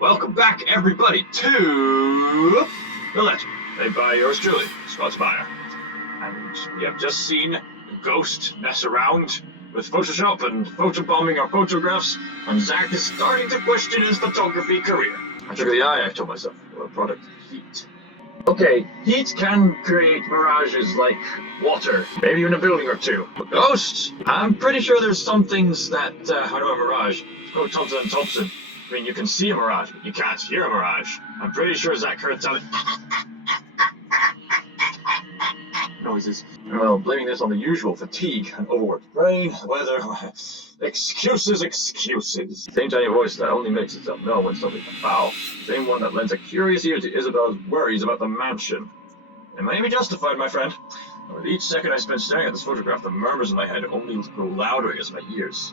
Welcome back, everybody, to The Legend, made by yours truly, ScotMaiar. And we have just seen a ghost mess around with Photoshop and photobombing our photographs, and Zach is starting to question his photography career. I took the eye, I told myself, well, product heat. Okay, heat can create mirages like water, maybe even a building or two. But ghosts? I'm pretty sure there's some things that are a mirage. Oh, Thompson and Thompson. I mean, you can see a mirage, but you can't hear a mirage. I'm pretty sure Zach heard telling noises. Well, blaming this on the usual fatigue, an overworked brain, weather, excuses. Same tiny voice that only makes itself known when something's foul. Same one that lends a curious ear to Isabel's worries about the mansion. It may be justified, my friend. With each second I spend staring at this photograph, the murmurs in my head only grow louder against my ears.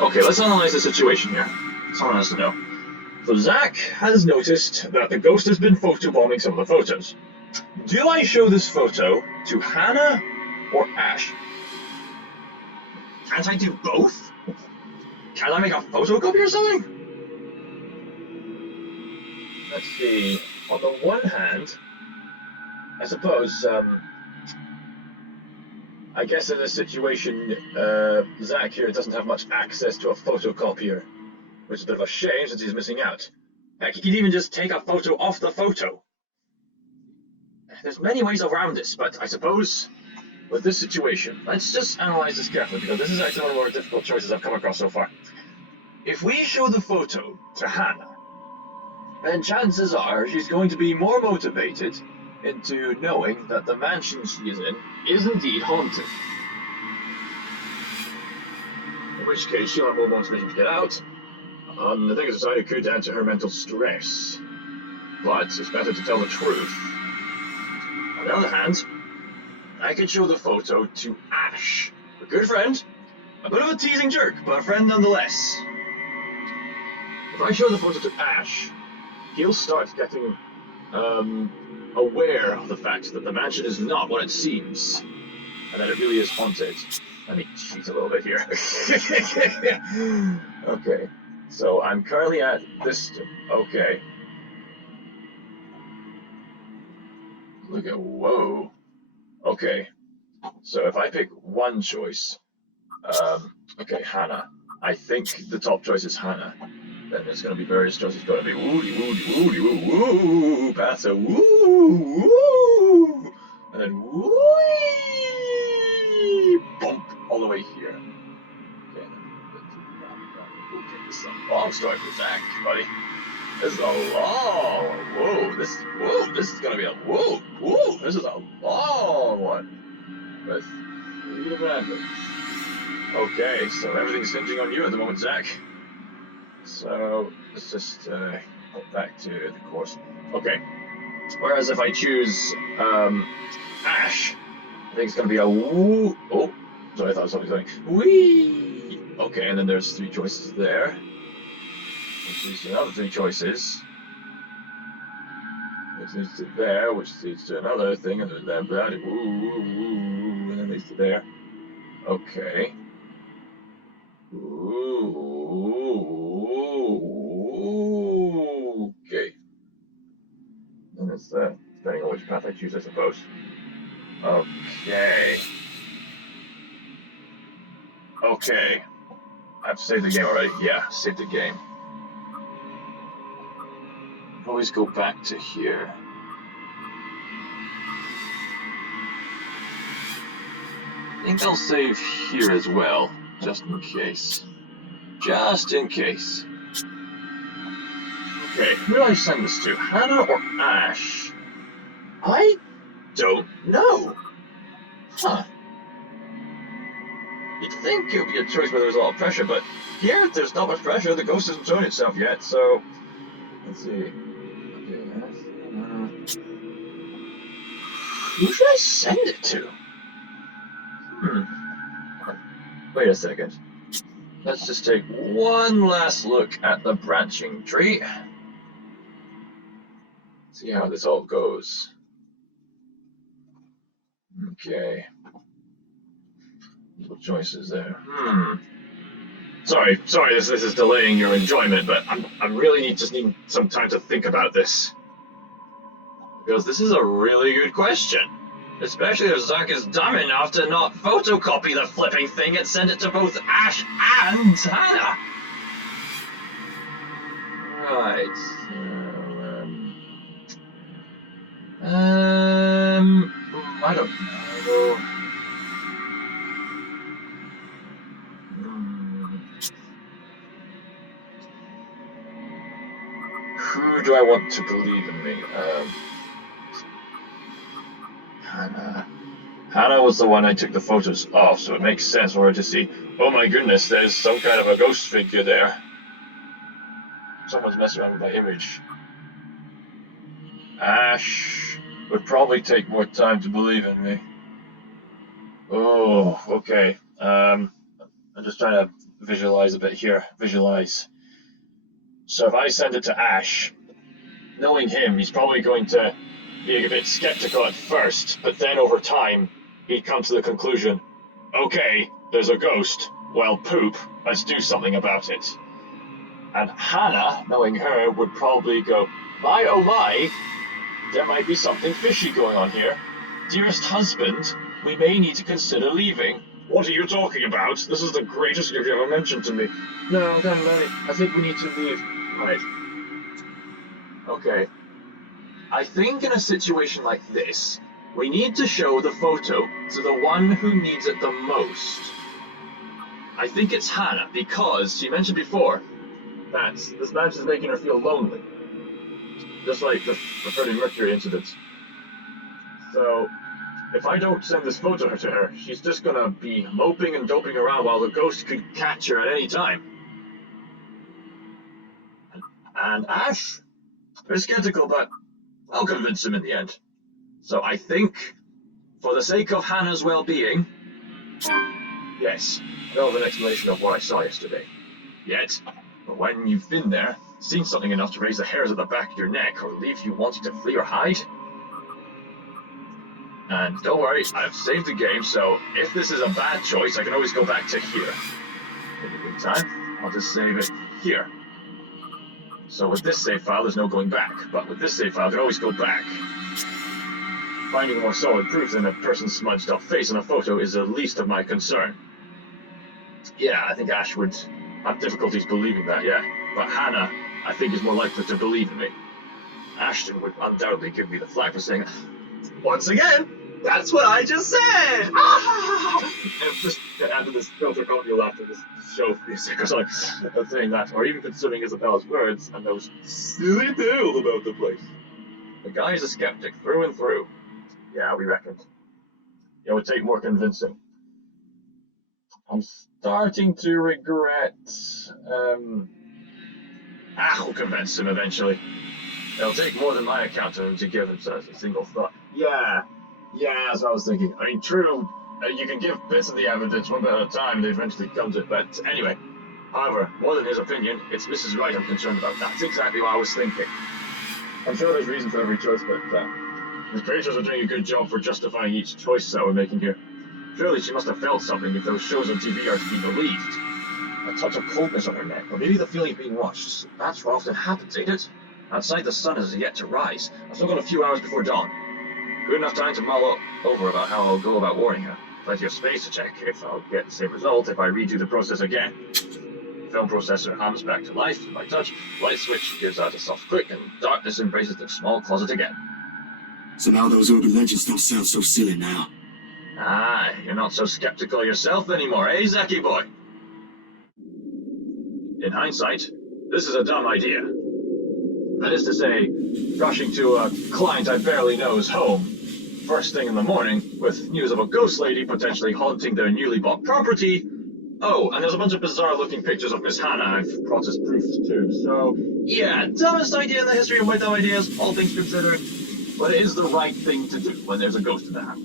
Okay, let's analyze the situation here. Someone has to know. So Zach has noticed that the ghost has been photobombing some of the photos. Do I show this photo to Hannah or Ash? Can't I do both? Can I make a photocopy or something? Let's see. On the one hand, I suppose, I guess in this situation, Zach here doesn't have much access to a photocopier, which is a bit of a shame since he's missing out. Heck, he could even just take a photo off the photo. There's many ways around this, but I suppose with this situation, let's just analyze this carefully, because this is actually one of the more difficult choices I've come across so far. If we show the photo to Hannah, then chances are she's going to be more motivated into knowing that the mansion she is in is indeed haunted. In which case she'll have more motivation to get out. The thing aside, it could add to her mental stress. But it's better to tell the truth. On the other hand, I could show the photo to Ash, a good friend, a bit of a teasing jerk, but a friend nonetheless. If I show the photo to Ash, he'll start getting aware of the fact that the mansion is not what it seems, and that it really is haunted. Let me cheat a little bit here. Okay, so I'm currently at this. Okay. Look at, whoa. Okay, so if I pick one choice, okay, Hannah. I think the top choice is Hannah. Then there's going to be various choices. It's going to be woody, woo, pass a woo, and then woo, bump all the way here. Okay, this is a long story for Zach, buddy. This is a long, this is going to be a this is a long one. With 3 amendments. Okay, so everything's hinging on you at the moment, Zach. So let's just go back to the course. Okay. Whereas if I choose Ash, I think it's gonna be a woo. Oh, sorry, I thought something was going wee. Okay, and then there's 3 choices there. Which leads to another 3 choices. Which leads to there, which leads to another thing, and then that woo, and then leads to there. Okay. Okay. And it's depending on which path I choose, I suppose. Okay. Okay. I've saved the game already. Yeah, saved the game. Always go back to here. I think I'll save here as well, just in case. Just in case. Okay, who do I send this to? Hannah or Ash? I don't know. Huh. You'd think it would be a choice where there's a lot of pressure, but here there's not much pressure. The ghost hasn't shown itself yet, so let's see. Okay, who should I send it to? Wait a second. let's just take one last look at the branching tree. See how this all goes. Okay. What choices there? Sorry, this is delaying your enjoyment, but I really just need some time to think about this. Because this is a really good question. Especially if Zuck is dumb enough to not photocopy the flipping thing and send it to both Ash and Hannah. Right. I don't know. Who do I want to believe in me? Hannah. Hannah was the one I took the photos of, so it makes sense for her to see, oh my goodness, there's some kind of a ghost figure there. Someone's messing around with my image. Ash would probably take more time to believe in me. Oh, okay. I'm just trying to visualize a bit here. Visualize. So if I send it to Ash, knowing him, he's probably going to be a bit skeptical at first, but then over time, he'd come to the conclusion, okay, there's a ghost, well, poop, let's do something about it. And Hannah, knowing her, would probably go, my oh my, there might be something fishy going on here. Dearest husband, we may need to consider leaving. What are you talking about? This is the greatest you've ever mentioned to me. No, don't let it. I think we need to leave. Right. Okay. I think in a situation like this, we need to show the photo to the one who needs it the most. I think it's Hannah, because she mentioned before that this match is making her feel lonely. Just like the Freddie Mercury incident. So, if I don't send this photo to her, she's just gonna be moping and doping around while the ghost could catch her at any time. And Ash? They're skeptical, but I'll convince him in the end. So I think, for the sake of Hannah's well-being, yes, I don't have an explanation of what I saw yesterday. Yet, but when you've been there, seen something enough to raise the hairs at the back of your neck or leave you wanting to flee or hide. And don't worry, I've saved the game, so if this is a bad choice, I can always go back to here. In the meantime, I'll just save it here. So with this save file, there's no going back, but with this save file, I can always go back. Finding more solid proof than a person's smudged up face in a photo is the least of my concern. Yeah, I think Ash would have difficulties believing that, yeah. But Hannah, I think, is more likely to believe in me. Ashton would undoubtedly give me the flag for saying, once again, that's what I just said! And just add to this filter copy laughter, this show music or something of saying that, or even considering Isabella's words and those silly tales about the place. The guy's a skeptic through and through. Yeah, we reckoned. It would take more convincing. I'm starting to regret. I'll convince him eventually. It'll take more than my account of him to give him such a single thought. Yeah, that's what I was thinking. I mean, true, you can give bits of the evidence one bit at a time and they eventually come to it, but anyway. However, more than his opinion, it's Mrs. Wright I'm concerned about. That's exactly what I was thinking. I'm sure there's reason for every choice, but the creators are doing a good job for justifying each choice that we're making here. Surely she must have felt something if those shows on TV are to be believed. A touch of coldness on her neck, or maybe the feeling of being watched. That's what often happens, ain't it? Outside the sun has yet to rise. I've still got a few hours before dawn. Good enough time to mull over about how I'll go about warning her. Plenty of space to check if I'll get the same result if I redo the process again. Film processor hums back to life to my touch, light switch gives out a soft click, and darkness embraces the small closet again. So now those urban legends don't sound so silly now. Ah, you're not so skeptical yourself anymore, eh, Zaki boy? In hindsight, this is a dumb idea. That is to say, rushing to a client I barely know's home, first thing in the morning, with news of a ghost lady potentially haunting their newly bought property. Oh, and there's a bunch of bizarre-looking pictures of Miss Hannah I've brought as proof too, so yeah, dumbest idea in the history of my dumb ideas, all things considered, but it is the right thing to do when there's a ghost in the house.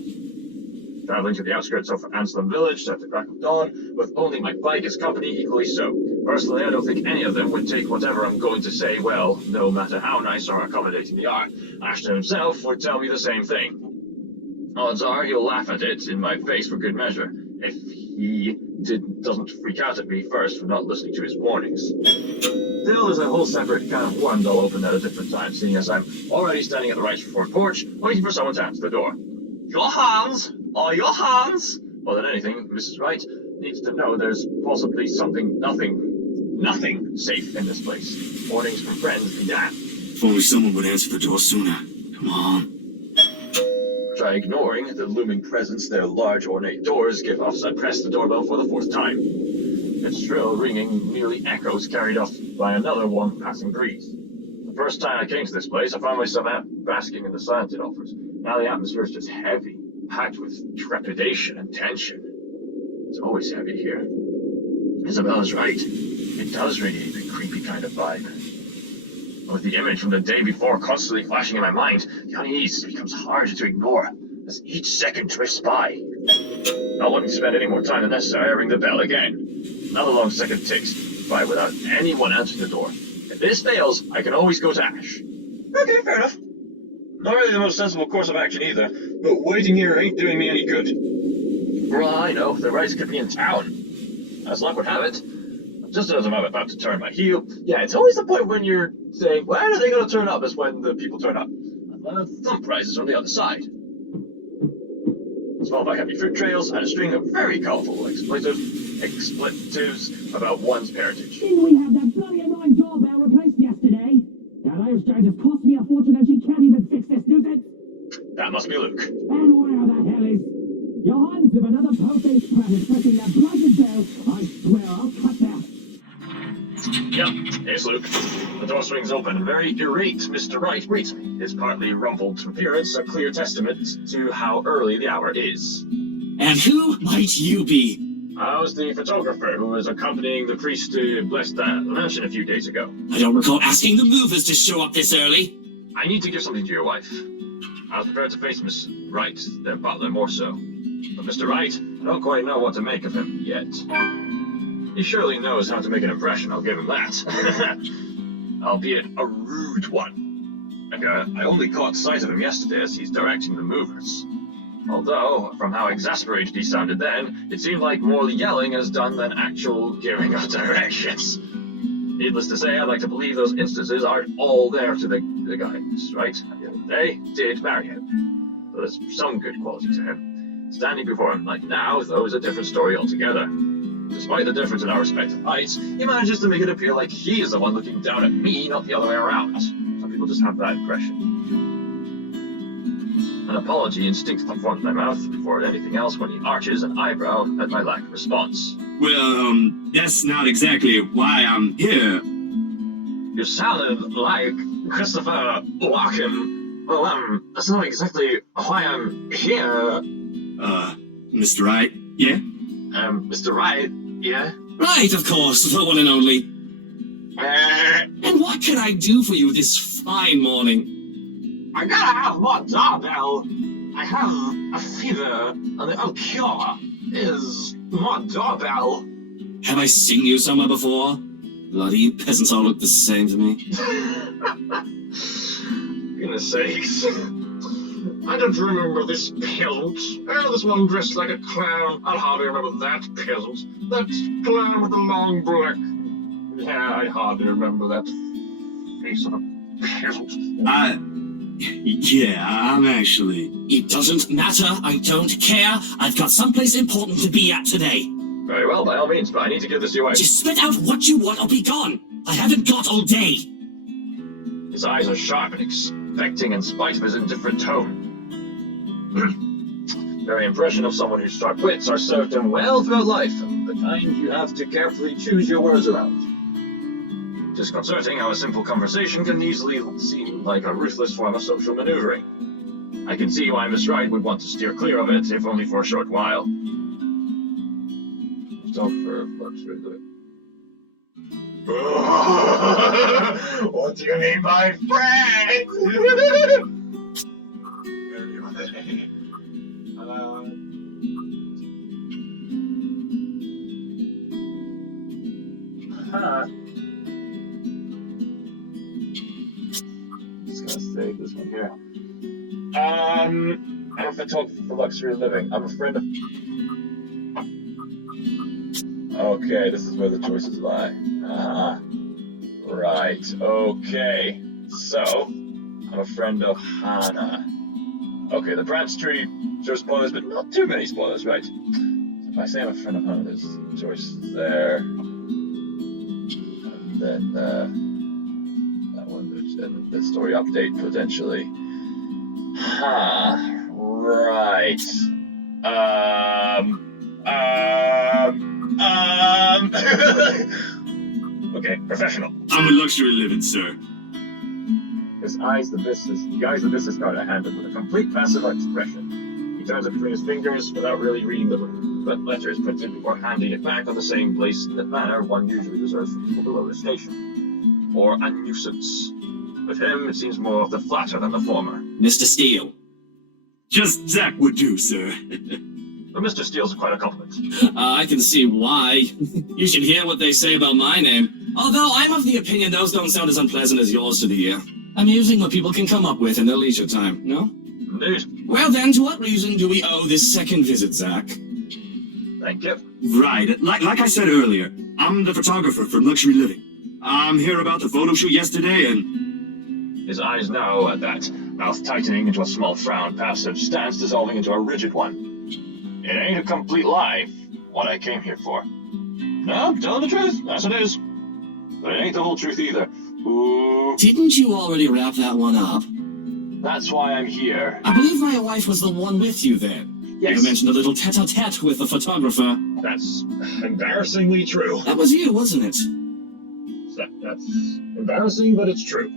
traveling to the outskirts of Anselm village at the crack of dawn, with only my bike as company, equally so. Personally, I don't think any of them would take whatever I'm going to say well, no matter how nice or accommodating they are. Ashton himself would tell me the same thing. Odds are he'll laugh at it in my face for good measure, if he doesn't freak out at me first for not listening to his warnings. Still, there's a whole separate can of worms I'll open at a different time, seeing as I'm already standing at the right front porch, waiting for someone to answer the door. Your hands! Oh, your hands! More than anything, Mrs. Wright needs to know there's possibly nothing safe in this place. Warnings from friends be damned. If only someone would answer the door sooner. Come on. Try ignoring the looming presence their large ornate doors give off as I press the doorbell for the 4th time. Its shrill ringing nearly echoes carried off by another warm passing breeze. The first time I came to this place, I found myself basking in the silence it offers. Now the atmosphere is just heavy, packed with trepidation and tension. It's always heavy here. Isabella's right. It does radiate a creepy kind of vibe. With the image from the day before constantly flashing in my mind, the unease becomes harder to ignore as each second drifts by. Not wanting to spend any more time than necessary, I ring the bell again. Another long second ticks by without anyone answering the door. If this fails, I can always go to Ash. Okay, fair enough. Not really the most sensible course of action either, but waiting here ain't doing me any good. For all I know, the Wrights could be in town. As luck would have it, just as I'm about to turn my heel, yeah, it's always the point when you're saying, when are they going to turn up, is when the people turn up. Thumb prizes on the other side. It's followed by heavy fruit trails and a string of very colourful expletives about one's parentage. Didn't we have that bloody annoying doorbell replaced yesterday? That Irish guy just cost me a fortune and she can't even fix this nuisance. That must be Luke. And where the hell is... Johannes, if another po-faced prat is pressing that bloody bell, I swear I'll cut that. Yep, here's Luke. The door swings open and very irate Mr. Wright greets me. His partly rumpled appearance a clear testament to how early the hour is. And who might you be? I was the photographer who was accompanying the priest to bless the mansion a few days ago. I don't recall asking the movers to show up this early. I need to give something to your wife. I was prepared to face Miss Wright, their butler, more so. But Mr. Wright, I don't quite know what to make of him yet. He surely knows how to make an impression, I'll give him that. Albeit a rude one. I only caught sight of him yesterday as he's directing the movers. Although, from how exasperated he sounded then, it seemed like more yelling is done than actual giving of directions. Needless to say, I'd like to believe those instances aren't all there to the guys, right? At the end of the day, did marry him. So there's some good quality to him. Standing before him like now, though, is a different story altogether. Despite the difference in our respective heights, he manages to make it appear like he is the one looking down at me, not the other way around. Some people just have that impression. An apology instinctively forms my mouth before anything else when he arches an eyebrow at my lack of response. Well, that's not exactly why I'm here. You sounded like Christopher Walken. Well, that's not exactly why I'm here. Mr. Wright, yeah? Mr. Wright, yeah? Right, of course, the one and only. And what can I do for you this fine morning? I gotta have more doorbell. I have a fever, and the only cure is more doorbell. Have I seen you somewhere before? Bloody peasants all look the same to me. Goodness sakes. I don't remember this peasant. Oh, this one dressed like a clown. I'll hardly remember that peasant. That clown with the long black... Yeah, I hardly remember that face of a peasant. Yeah, I'm actually... It doesn't matter. I don't care. I've got someplace important to be at today. Very well, by all means, but I need to give this to your wife. Just spit out what you want or be gone. I haven't got all day. His eyes are sharp and expecting in spite of his indifferent tone. Very impression of someone whose sharp wits are served him well throughout life, and the kind you have to carefully choose your words around. Disconcerting how a simple conversation can easily seem like a ruthless form of social maneuvering. I can see why Miss Wright would want to steer clear of it, if only for a short while. What do you mean by friends? Huh. Just gonna save this one here. I'm a photographer for luxury living. I'm a friend of... Okay, this is where the choices lie. Right, okay. So, I'm a friend of Hannah. Okay, the branch tree shows spoilers, but not too many spoilers, right? So if I say I'm a friend of Hannah, there's choices there. And then, that one, and the story update, potentially. Right. Okay, professional. I'm a luxury living, sir. His eyes, the business card I handed with a complete passive expression. He turns it between his fingers without really reading the letters printed before handing it back on the same place in the manner one usually reserves for people below his station. Or a nuisance. With him, it seems more of the latter than the former. Mr. Steele. Just Zach would do, sir. But Mr. Steele's quite a compliment. I can see why. You should hear what they say about my name. Although I'm of the opinion those don't sound as unpleasant as yours to the ear. Amusing what people can come up with in their leisure time, no? Indeed. Well then, to what reason do we owe this second visit, Zach? Thank you. Right, like I said earlier, I'm the photographer from Luxury Living. I'm here about the photo shoot yesterday and... His eyes narrow at that, mouth tightening into a small frown, passive stance dissolving into a rigid one. It ain't a complete lie, what I came here for. No, I'm telling the truth, as it is. But it ain't the whole truth either. Ooh. Didn't you already wrap that one up? That's why I'm here. I believe my wife was the one with you then. Yes. You mentioned a little tete-a-tete with the photographer. That's embarrassingly true. That was you, wasn't it? That's embarrassing, but it's true.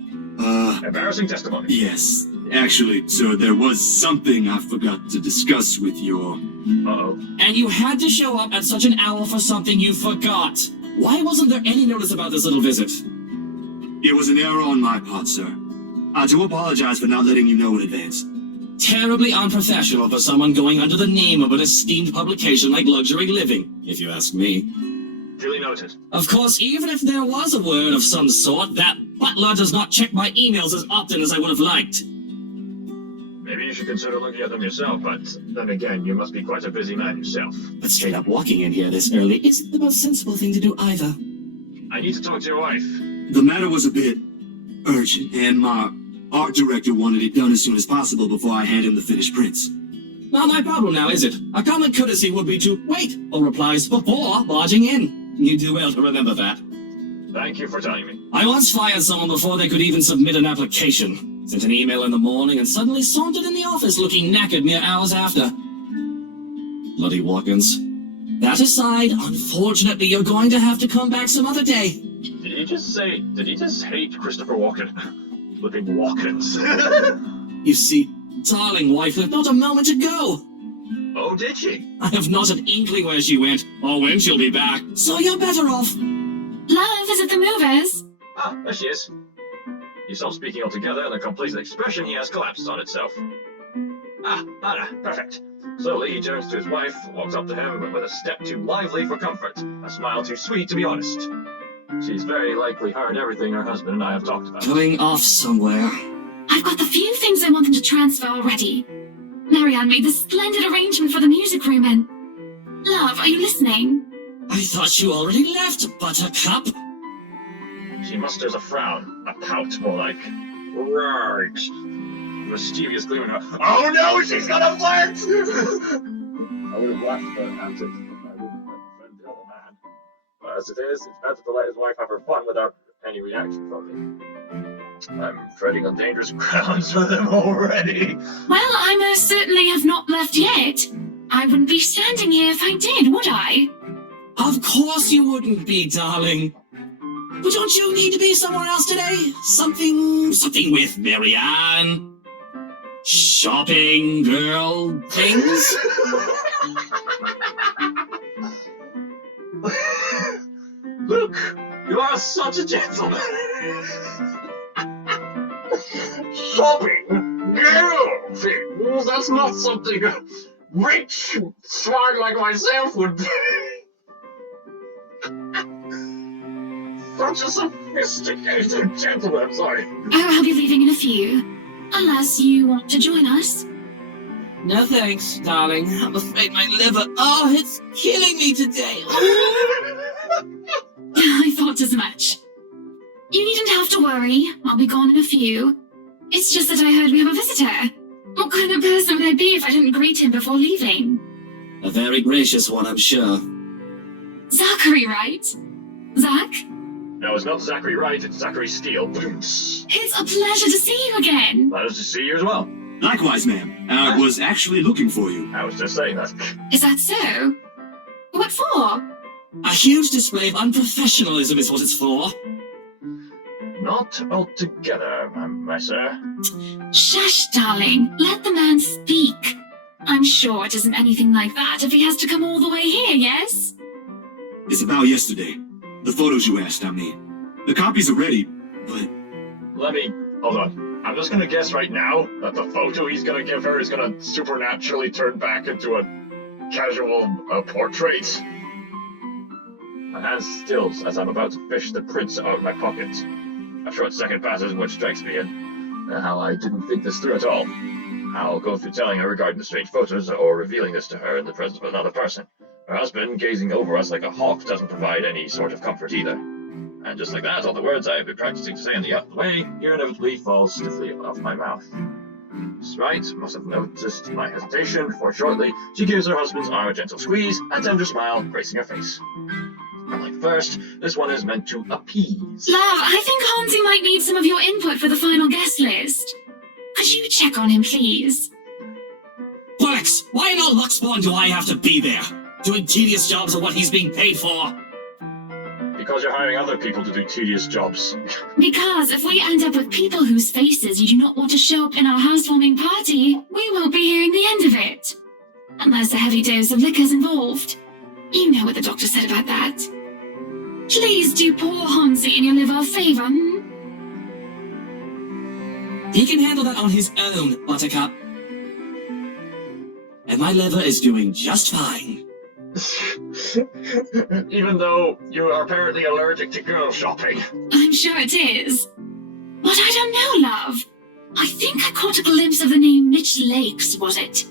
Embarrassing testimony. Yes, actually, sir, there was something I forgot to discuss with your... Uh-oh. And you had to show up at such an hour for something you forgot. Why wasn't there any notice about this little visit? It was an error on my part, sir. I do apologize for not letting you know in advance. Terribly unprofessional for someone going under the name of an esteemed publication like Luxury Living, if you ask me. Duly noted. Of course, even if there was a word of some sort, that butler does not check my emails as often as I would have liked. Maybe you should consider looking at them yourself, but then again, you must be quite a busy man yourself. But straight up walking in here this early isn't the most sensible thing to do either. I need to talk to your wife. The matter was a bit urgent, and my art director wanted it done as soon as possible before I hand him the finished prints. Not my problem now, is it? A common courtesy would be to wait for replies before barging in. You do well to remember that. Thank you for telling me. I once fired someone before they could even submit an application. Sent an email in the morning and suddenly sauntered in the office looking knackered mere hours after. Bloody Watkins. That aside, unfortunately you're going to have to come back some other day. Did he just hate Christopher Walken? Flipping Watkins. You see, darling wife lived not a moment ago. Oh, did she? I have not an inkling where she went, or when she'll be back, so you're better off. Love, is it the movers? Ah, there she is. He stopped speaking altogether, and the complete expression he has collapsed on itself. Ah, Anna, perfect. Slowly, he turns to his wife, walks up to him, but with a step too lively for comfort, a smile too sweet to be honest. She's very likely heard everything her husband and I have talked about. Going off somewhere. I've got the few things I want them to transfer already. Marianne made this splendid arrangement for the music room and... Love, are you listening? I thought you already left, Buttercup. She musters a frown, a pout more like. Right. Mischievous gleam in her. Oh no, she's gonna flirt! I would have laughed at that antics if I wouldn't have defend the other man. But as it is, it's better to let his wife have her fun without any reaction from me. I'm treading on dangerous grounds with him already. Well, I most certainly have not left yet. I wouldn't be standing here if I did, would I? Of course you wouldn't be, darling. But don't you need to be somewhere else today? Something with Marianne? Shopping, girl, things? Luke, you are such a gentleman. Shopping, girl things, that's not something a rich swine like myself would do. such a sophisticated gentleman. I'm sorry. Oh, I'll be leaving in a few. Unless you want to join us. No thanks, darling. I'm afraid my liver... Oh, it's killing me today. I thought as much. You needn't have to worry. I'll be gone in a few. It's just that I heard we have a visitor. What kind of person would I be if I didn't greet him before leaving? A very gracious one, I'm sure. Zachary, right? Zach? No, it's not Zachary Wright, it's Zachary Steele. It's a pleasure to see you again. Glad to see you as well. Likewise, ma'am. I was actually looking for you. I was just saying that. Is that so? What for? A huge display of unprofessionalism is what it's for. Not altogether, my sir. Shush, darling. Let the man speak. I'm sure it isn't anything like that if he has to come all the way here, yes? It's about yesterday. The photos you asked, I mean. The copies are ready, but... Hold on. I'm just gonna guess right now that the photo he's gonna give her is gonna supernaturally turn back into a casual portrait. My hands stills as I'm about to fish the prints out of my pocket. A short second passes which strikes me in how I didn't think this through at all. I'll go through telling her regarding the strange photos or revealing this to her in the presence of another person. Her husband, gazing over us like a hawk, doesn't provide any sort of comfort either. And just like that, all the words I have been practicing to say on the way here inevitably fall stiffly off my mouth. Miss Wright must have noticed my hesitation, for shortly she gives her husband's arm a gentle squeeze, a tender smile gracing her face. Unlike first, this one is meant to appease. Love, I think Hansi might need some of your input for the final guest list. Could you check on him, please? Bollocks! Why in all Luxborn do I have to be there? Doing tedious jobs are what he's being paid for. Because you're hiring other people to do tedious jobs. Because if we end up with people whose faces you do not want to show up in our housewarming party, we won't be hearing the end of it. Unless a heavy dose of liquor's involved. You know what the doctor said about that. Please do poor Hansi and your liver a favour. He can handle that on his own, Buttercup. And my liver is doing just fine. Even though you are apparently allergic to girl shopping. I'm sure it is. But I don't know, love. I think I caught a glimpse of the name Mitch Lakes, was it?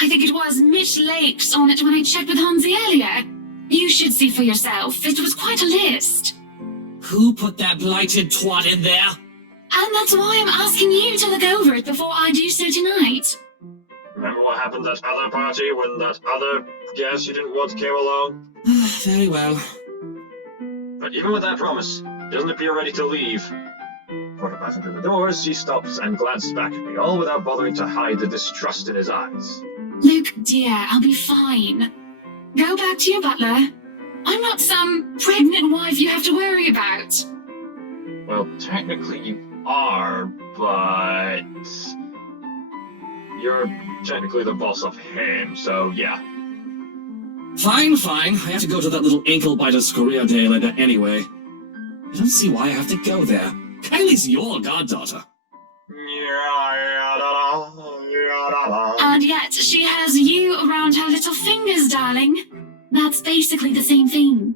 I think it was Mitch Lakes on it when I checked with Hansi earlier. You should see for yourself. It was quite a list. Who put that blighted twat in there? And that's why I'm asking you to look over it before I do so tonight. Remember what happened at that other party when that other guest you didn't want came along? Very well. But even with that promise, he doesn't appear ready to leave. For to pass into the doors, she stops and glances back at me, all without bothering to hide the distrust in his eyes. Luke, dear, I'll be fine. Go back to your butler. I'm not some pregnant wife you have to worry about. Well, technically you are, but... You're technically the boss of him, so yeah. Fine. I have to go to that little ankle-biter's career day later anyway. I don't see why I have to go there. Kylie's your goddaughter. And yet she has you around her little fingers, darling. That's basically the same thing.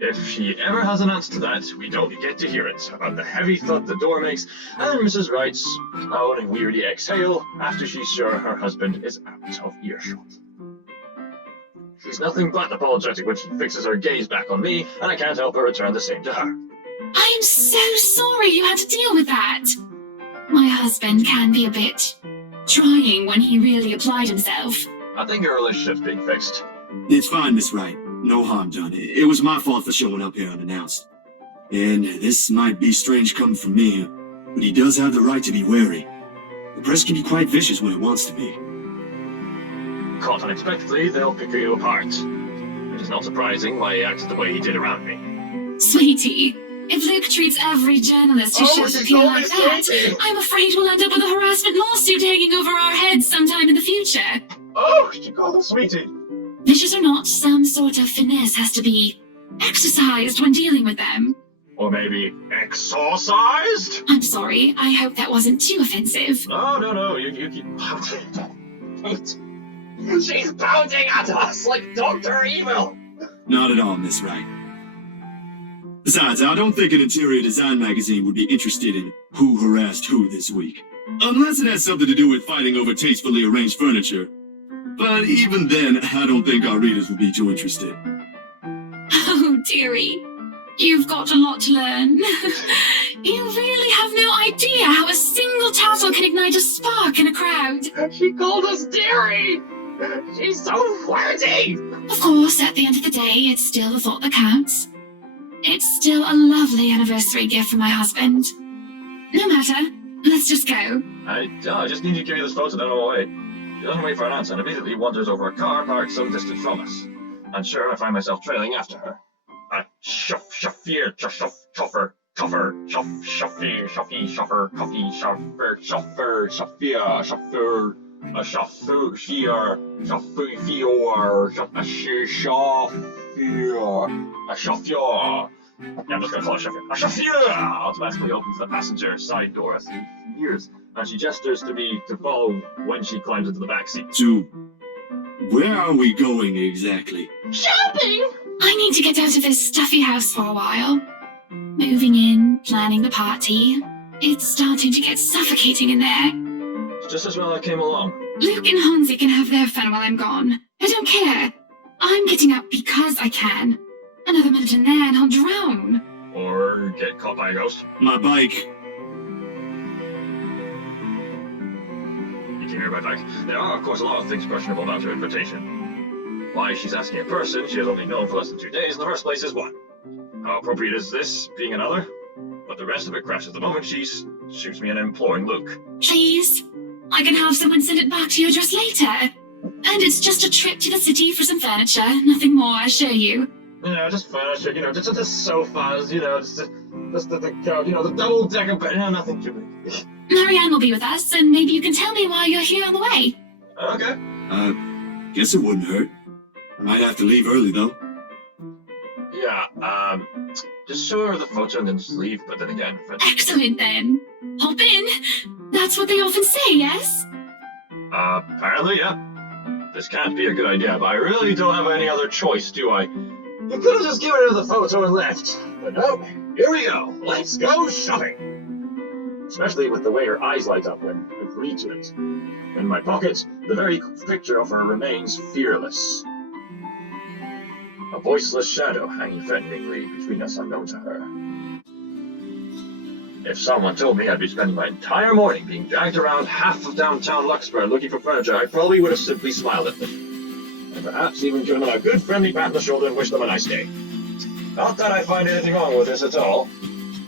If she ever has an answer to that, we don't get to hear it, about the heavy thud the door makes, and Mrs. Wright's slow and weary exhale after she's sure her husband is out of earshot. She's nothing but apologetic when she fixes her gaze back on me, and I can't help but return the same to her. I am so sorry you had to deal with that. My husband can be a bit trying when he really applied himself. I think your relationship's being fixed. It's fine, Miss Wright. No harm done. It was my fault for showing up here unannounced. And this might be strange coming from me, but he does have the right to be wary. The press can be quite vicious when it wants to be. Caught unexpectedly, they'll pick you apart. It is not surprising why he acted the way he did around me. Sweetie, if Luke treats every journalist who shows up here like that, I'm afraid we'll end up with a harassment lawsuit hanging over our heads sometime in the future. Oh, she called him sweetie. Vicious or not, some sort of finesse has to be exercised when dealing with them. Or maybe exorcised? I'm sorry, I hope that wasn't too offensive. No, you keep pounding. She's pounding at us like Dr. Evil! Not at all, Miss Wright. Besides, I don't think an interior design magazine would be interested in who harassed who this week. Unless it has something to do with fighting over tastefully arranged furniture. But even then, I don't think our readers would be too interested. Oh, dearie. You've got a lot to learn. You really have no idea how a single tassel can ignite a spark in a crowd. She called us dairy! She's so flirty! Of course, at the end of the day, it's still the thought that counts. It's still a lovely anniversary gift from my husband. No matter. Let's just go. I just need you to carry this photo down all the way. She doesn't wait for an answer and immediately wanders over a car parked some distance from us. Unsure, I find myself trailing after her. Shuffer, shuffer, cover, shuffy, shuffer, coffee, shuffer, shuffia, shuffer, a shuffer, sheer, shuffy, fior, a shuffior. Yeah, I'm just gonna call it Sheffield. Sheffield automatically opens the passenger side door as he hears, and she gestures to me to follow when she climbs into the back seat. To where are we going exactly? Shopping! I need to get out of this stuffy house for a while. Moving in, planning the party. It's starting to get suffocating in there. It's just as well I came along. Luke and Hansi can have their fun while I'm gone. I don't care. I'm getting up because I can. Another minute in there and I'll drown. Or get caught by a ghost. My bike. You can hear my back. There are, of course, a lot of things questionable about her invitation. Why she's asking a person she has only known for less than 2 days in the first place is one. How appropriate is this, being another? But the rest of it crashes the moment she shoots me an imploring look. Please? I can have someone send it back to your address later. And it's just a trip to the city for some furniture, nothing more, I assure you. You know, just furniture, just the sofas, just the double-decker bed, nothing too big. Marianne will be with us, and maybe you can tell me why you're here on the way. Okay. Guess it wouldn't hurt. I might have to leave early, though. Yeah, just show her the photo and then just leave, but then again... Excellent, then. Hop in. That's what they often say, yes? Apparently, yeah. This can't be a good idea, but I really don't have any other choice, do I? You could have just given her the photo and left. But no, here we go. Let's go shopping. Especially with the way her eyes light up when I agree to it. In my pocket, the very picture of her remains fearless. A voiceless shadow hanging threateningly between us unknown to her. If someone told me I'd be spending my entire morning being dragged around half of downtown Luxembourg looking for furniture, I probably would have simply smiled at them. And perhaps even given them a good friendly pat on the shoulder and wished them a nice day. Not that I find anything wrong with this at all.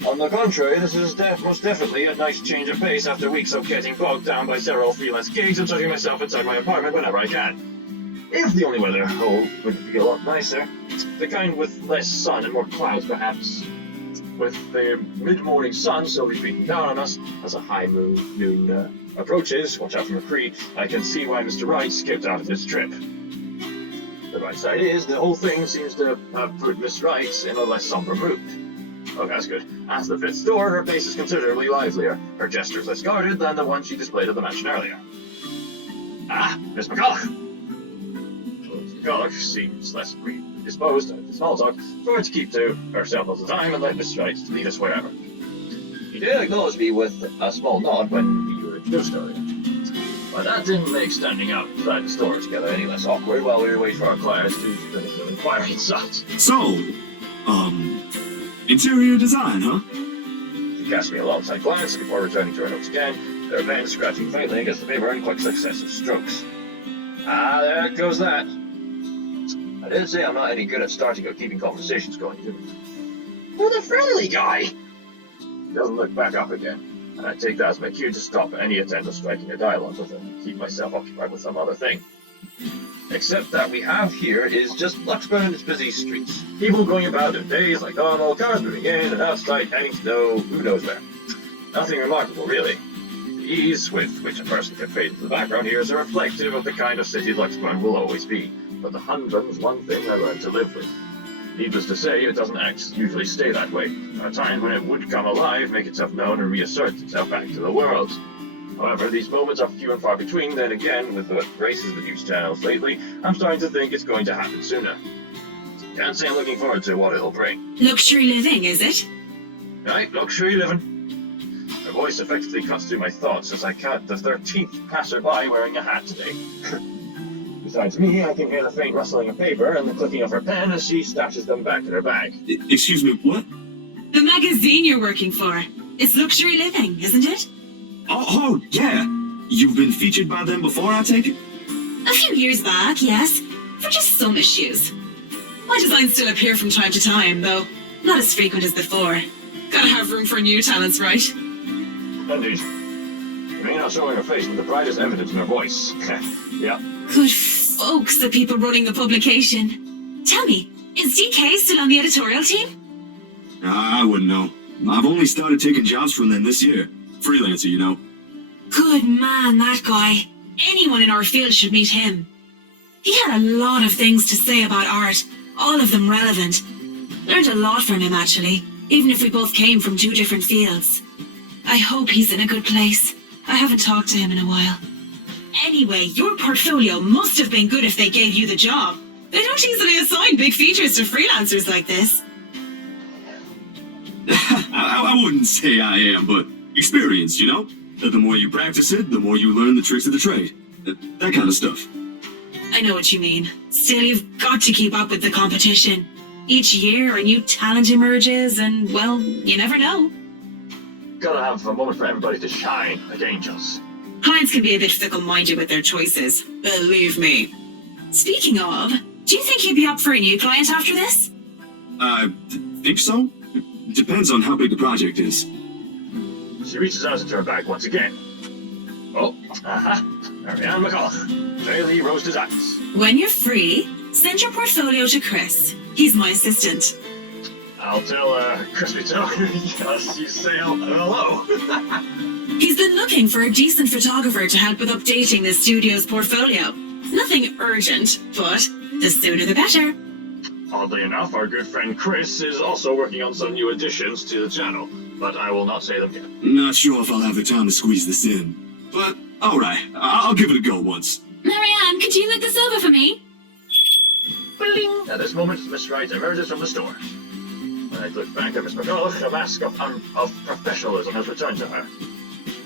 On the contrary, this is most definitely a nice change of pace after weeks of getting bogged down by several freelance gigs and tucking myself inside my apartment whenever I can. If the only weather would be a lot nicer, the kind with less sun and more clouds perhaps. With the mid-morning sun slowly beating down on us as a high noon approaches, watch out for McCree, I can see why Mr. Wright skipped out of this trip. The right side is, the whole thing seems to have put Miss Wright in a less somber mood. Oh, that's good. At the fifth store, her pace is considerably livelier, her gestures less guarded than the one she displayed at the mansion earlier. Ah, Miss McCulloch! Miss McCulloch seems less predisposed to small talk, so to keep to herself all the time and let Miss Wright lead us wherever. She did acknowledge me with a small nod when we were introduced earlier. But that didn't make standing outside the store together any less awkward while we were waiting for our clients to finish their inquiry inside. So, interior design, huh? She cast me a long-side glance before returning to her notes again, their pen scratching faintly against the paper in quick successive strokes. Ah, there goes that. I didn't say I'm not any good at starting or keeping conversations going, did I? You're the friendly guy! He doesn't look back up again. And I take that as my cue to stop any attempt at striking a dialogue with him and keep myself occupied with some other thing. Except that we have here is just Luxembourg and its busy streets. People going about their days like normal, cars moving in and outside, heading to know who knows where. Nothing remarkable, really. The ease with which a person can fade into the background here is a reflective of the kind of city Luxembourg will always be. But the humdrum's one thing I learned to live with. Needless to say, it doesn't usually stay that way. There are times when it would come alive, make itself known, and reassert itself back to the world. However, these moments are few and far between. Then again, with the races with huge channels lately, I'm starting to think it's going to happen sooner. can't say I'm looking forward to what it'll bring. Luxury living, is it? Right, luxury living. My voice effectively cuts through my thoughts as I count the 13th passerby wearing a hat today. Besides me, I can hear the faint rustling of paper and the clicking of her pen as she stashes them back in her bag. Excuse me, what? The magazine you're working for. It's Luxury Living, isn't it? Oh, yeah. You've been featured by them before, I take it? A few years back, yes. For just some issues. My designs still appear from time to time, though not as frequent as before. Gotta have room for new talents, right? Indeed. You may not show in her face, but the pride is evident in her voice. Yeah. Good folks, the people running the publication. Tell me, is DK still on the editorial team? I wouldn't know. I've only started taking jobs from them this year. Freelancer, you know. Good man, that guy. Anyone in our field should meet him. He had a lot of things to say about art, all of them relevant. Learned a lot from him, actually, even if we both came from two different fields. I hope he's in a good place. I haven't talked to him in a while. Anyway, your portfolio must have been good if they gave you the job. They don't easily assign big features to freelancers like this. I wouldn't say I am, but experience, you know? The more you practice it, the more you learn the tricks of the trade. That kind of stuff. I know what you mean. Still, you've got to keep up with the competition. Each year, a new talent emerges, and, well, you never know. Gotta have a moment for everybody to shine like angels. Clients can be a bit fickle-minded with their choices. Believe me. Speaking of, do you think you'd be up for a new client after this? I think so. Depends on how big the project is. She reaches out into her bag once again. Oh, Marianne McCullough. Bailey rolled his eyes. When you're free, send your portfolio to Chris. He's my assistant. I'll tell Crispy Toe. Yes, you say hello. He's been looking for a decent photographer to help with updating the studio's portfolio. Nothing urgent, but the sooner the better. Oddly enough, our good friend Chris is also working on some new additions to the channel, but I will not say them yet. Not sure if I'll have the time to squeeze this in. But, alright, I'll give it a go once. Marianne, could you look this over for me? Bling! At this moment, Miss Wright emerges from the store. When I look back at Miss McCullough, a mask of professionalism has returned to her.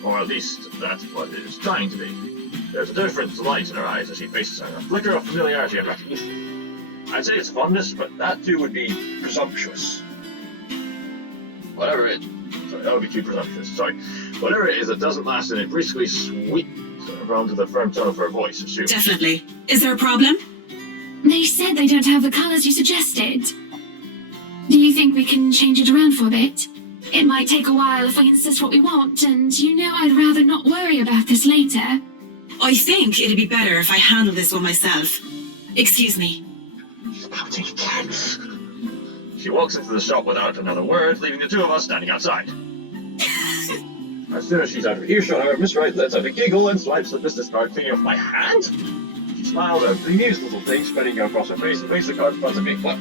Or at least, that's what it is trying to be. There's a different light in her eyes as she faces her, a flicker of familiarity and recognition. I'd say it's fondness, but that too would be presumptuous. Whatever it... Sorry, that would be too presumptuous. Sorry. Whatever it is, it doesn't last, and it briskly sweeps around to the firm tone of her voice, assume. Definitely. Is there a problem? They said they don't have the colours you suggested. Do you think we can change it around for a bit? It might take a while if we insist what we want, and you know I'd rather not worry about this later. I think it'd be better if I handle this one myself. Excuse me. She's pouting again. She walks into the shop without another word, leaving the two of us standing outside. As soon as she's out of earshot, however, Miss Wright lets out a giggle and swipes the business card clean off my hand. She smiles at the amused little thing spreading across her face and placed the card in front of me. What?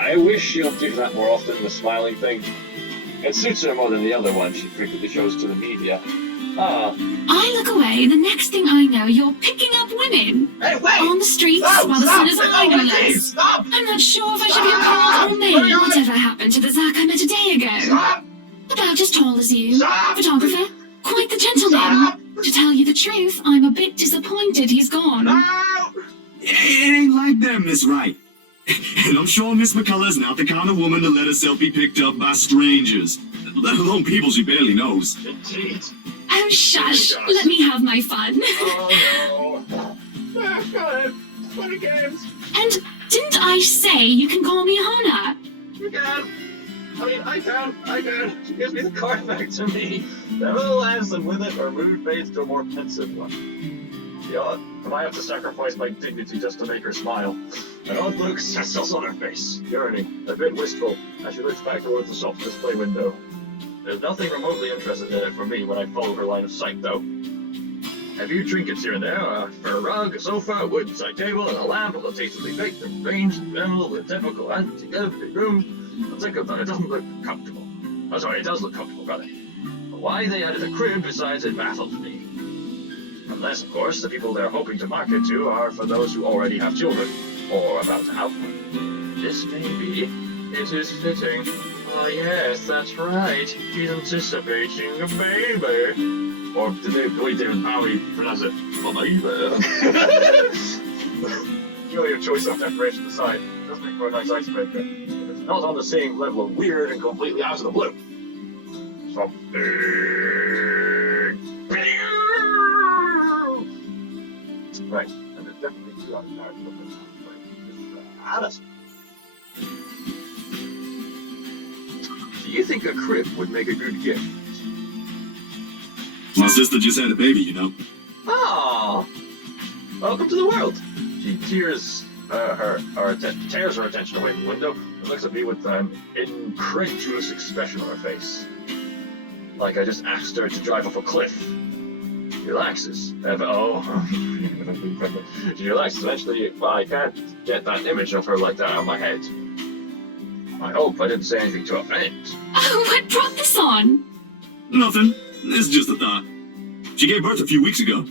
I wish she'll do that more often, the smiling thing. It suits her more than the other one she frequently shows to the media. I look away, and the next thing I know, you're picking up women. Hey, wait! On the streets, while the sun is on my legs. Stop! I'm not sure if I should be appalled or made. Whatever happened to the Zach I met a day ago? Stop! About as tall as you. Stop! Photographer. Quite the gentleman. Stop! To tell you the truth, I'm a bit disappointed he's gone. No! It ain't like them, Miss Wright. And I'm sure Miss McCullough's not the kind of woman to let herself be picked up by strangers, let alone people she barely knows. Indeed. Oh, shush. Oh, Let me have my fun. Oh, no. Go ahead. Play the games. And didn't I say you can call me Hannah? You can. I can. She gives me the card back to me. Never laughs, and with it, her mood fades to a more pensive one. Yeah, and I have to sacrifice my dignity just to make her smile. An odd look settles on her face, yearning, a bit wistful, as she looks back towards the shop's display window. There's nothing remotely interested in it for me when I follow her line of sight, though. A few trinkets here and there, a fur rug, a sofa, a wooden side table, and a lamp all tastefully baked and arranged in general with typical antique big room. I'll think of that, it doesn't look comfortable. Oh, sorry, it does look comfortable, rather. But why they added a crib besides it baffles me. Unless, of course, the people they're hoping to market to are for those who already have children. or about to have one. This baby, it is fitting. Ah, yes, that's right. He's anticipating a baby. Or did the way David Bowie pronounce it, a baby. Really, your choice of decoration aside, does make for a nice icebreaker. It's not on the same level of weird and completely out of the blue. Something. Right, and there's definitely two other characters of this Alice. Do you think a crib would make a good gift? My sister just had a baby, you know. Oh, welcome to the world. She tears tears her attention away from the window and looks at me with an incredulous expression on her face. Like I just asked her to drive off a cliff. She relaxes. She relaxes. Eventually, I can't get that image of her like that out of my head. I hope I didn't say anything to offend. Oh, what brought this on? Nothing. It's just a thought. She gave birth a few weeks ago.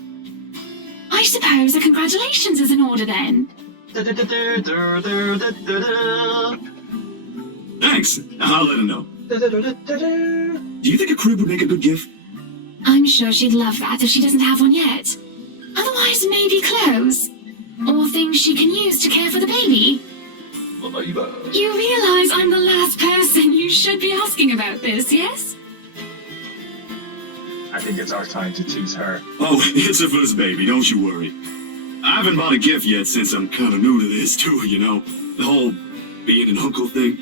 I suppose a congratulations is in order then. Thanks. I'll let her know. Do you think a crib would make a good gift? I'm sure she'd love that if she doesn't have one yet. Otherwise, maybe clothes. Or things she can use to care for the baby. You realize I'm the last person you should be asking about this, yes? I think it's our time to tease her. Oh, it's her first baby, don't you worry. I haven't bought a gift yet since I'm kind of new to this too, you know? The whole being an uncle thing.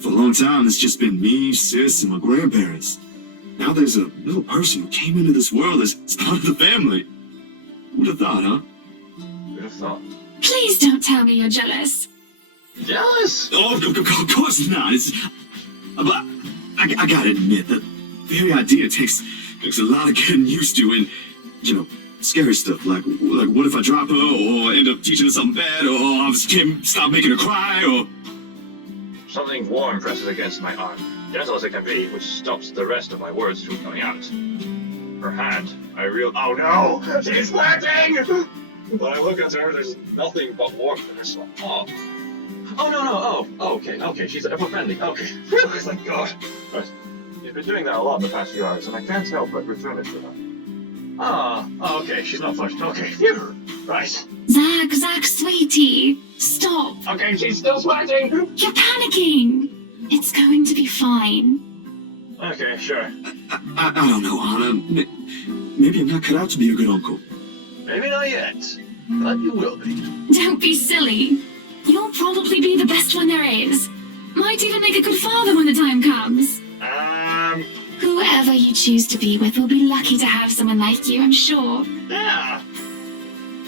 For a long time, it's just been me, sis, and my grandparents. Now there's a little person who came into this world as part of the family. Who'd have thought, huh? Who'd have thought? Please don't tell me you're jealous. Jealous? Oh, of course not. But I gotta admit, the very idea takes a lot of getting used to, and, you know, scary stuff like what if I drop her, or end up teaching her something bad, or I can't stop making her cry, or... Something warm presses against my arm, gentle as it can be, which stops the rest of my words from coming out. Her hand, oh no! She's flirting! When I look at her, there's nothing but warmth in her soul. Oh no, okay, she's friendly, okay. Whew, thank God. Right. She's been doing that a lot in the past few hours, and I can't help but return it to her. Okay, she's not flushed, okay, phew, right. Zach, sweetie, stop. Okay, she's still sweating! You're panicking. It's going to be fine. Okay, sure. I don't know, Anna. Maybe I'm not cut out to be a good uncle. Maybe not yet, but you will be. Don't be silly. You'll probably be the best one there is. Might even make a good father when the time comes. Whoever you choose to be with will be lucky to have someone like you, I'm sure. Yeah.